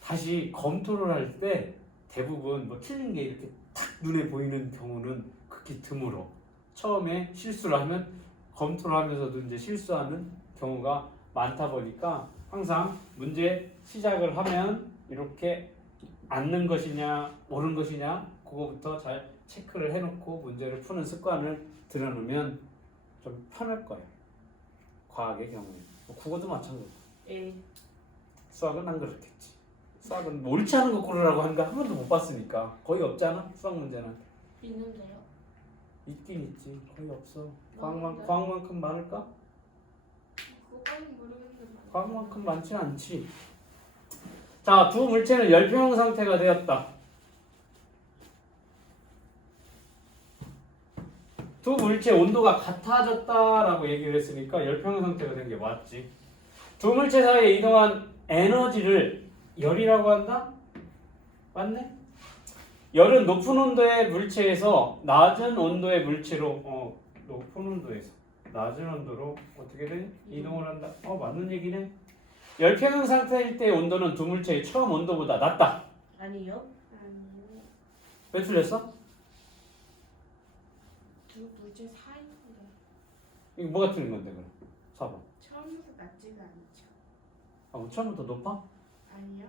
다시 검토를 할 때 대부분 뭐 틀린 게 이렇게 탁 눈에 보이는 경우는 극히 드물어. 처음에 실수를 하면 검토를 하면서도 이제 실수하는 경우가 많다 보니까 항상 문제 시작을 하면 이렇게 앉는 것이냐 옳은 것이냐 그거부터 잘 체크를 해놓고 문제를 푸는 습관을 들여놓으면 좀 편할 거예요. 과학의 경우에 국어도 마찬가지. 예. 수학은 안 그렇겠지. 수학은 뭐 옳지 않은 거 고르라고 하는 거 한 번도 못 봤으니까 거의 없잖아. 수학 문제는 있는데요. 있긴 있지. 거의 없어. 없는데? 과학만큼 많을까? 그거는 모르겠는데. 과학만큼 많진 않지. 자, 두 물체는 열평형 상태가 되었다. 두 물체 온도가 같아졌다라고 얘기를 했으니까 열평형 상태가 된 게 맞지. 두 물체 사이에 이동한 에너지를 열이라고 한다? 맞네? 열은 높은 온도의 물체에서 낮은 온도의 물체로 높은 온도에서 낮은 온도로 어떻게 돼? 이동을 한다. 맞는 얘기네. 열평형 상태일 때 온도는 두 물체의 처음 온도보다 낮다. 아니요. 아니요. 왜 틀렸어? 두 물체 사이인데 이거 뭐가 틀린 건데 그럼? 4번. 처음부터 낮지가 않죠. 처음부터 높아? 아니요.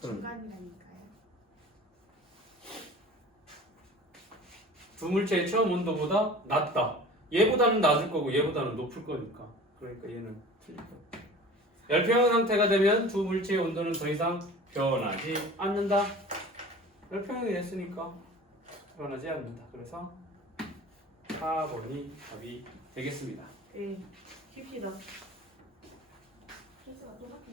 그럼. 중간이라니까요. 두 물체의 처음 온도보다 낮다. 얘보다는 낮을 거고 얘보다는 높을 거니까. 그러니까 얘는 틀릴 거야. 열평형 상태가 되면 두 물체의 온도는 더 이상 변하지 않는다. 열평형이 됐으니까 변하지 않는다. 그래서 4번이 답이 되겠습니다. 예. 킵시다. 그래서 똑같은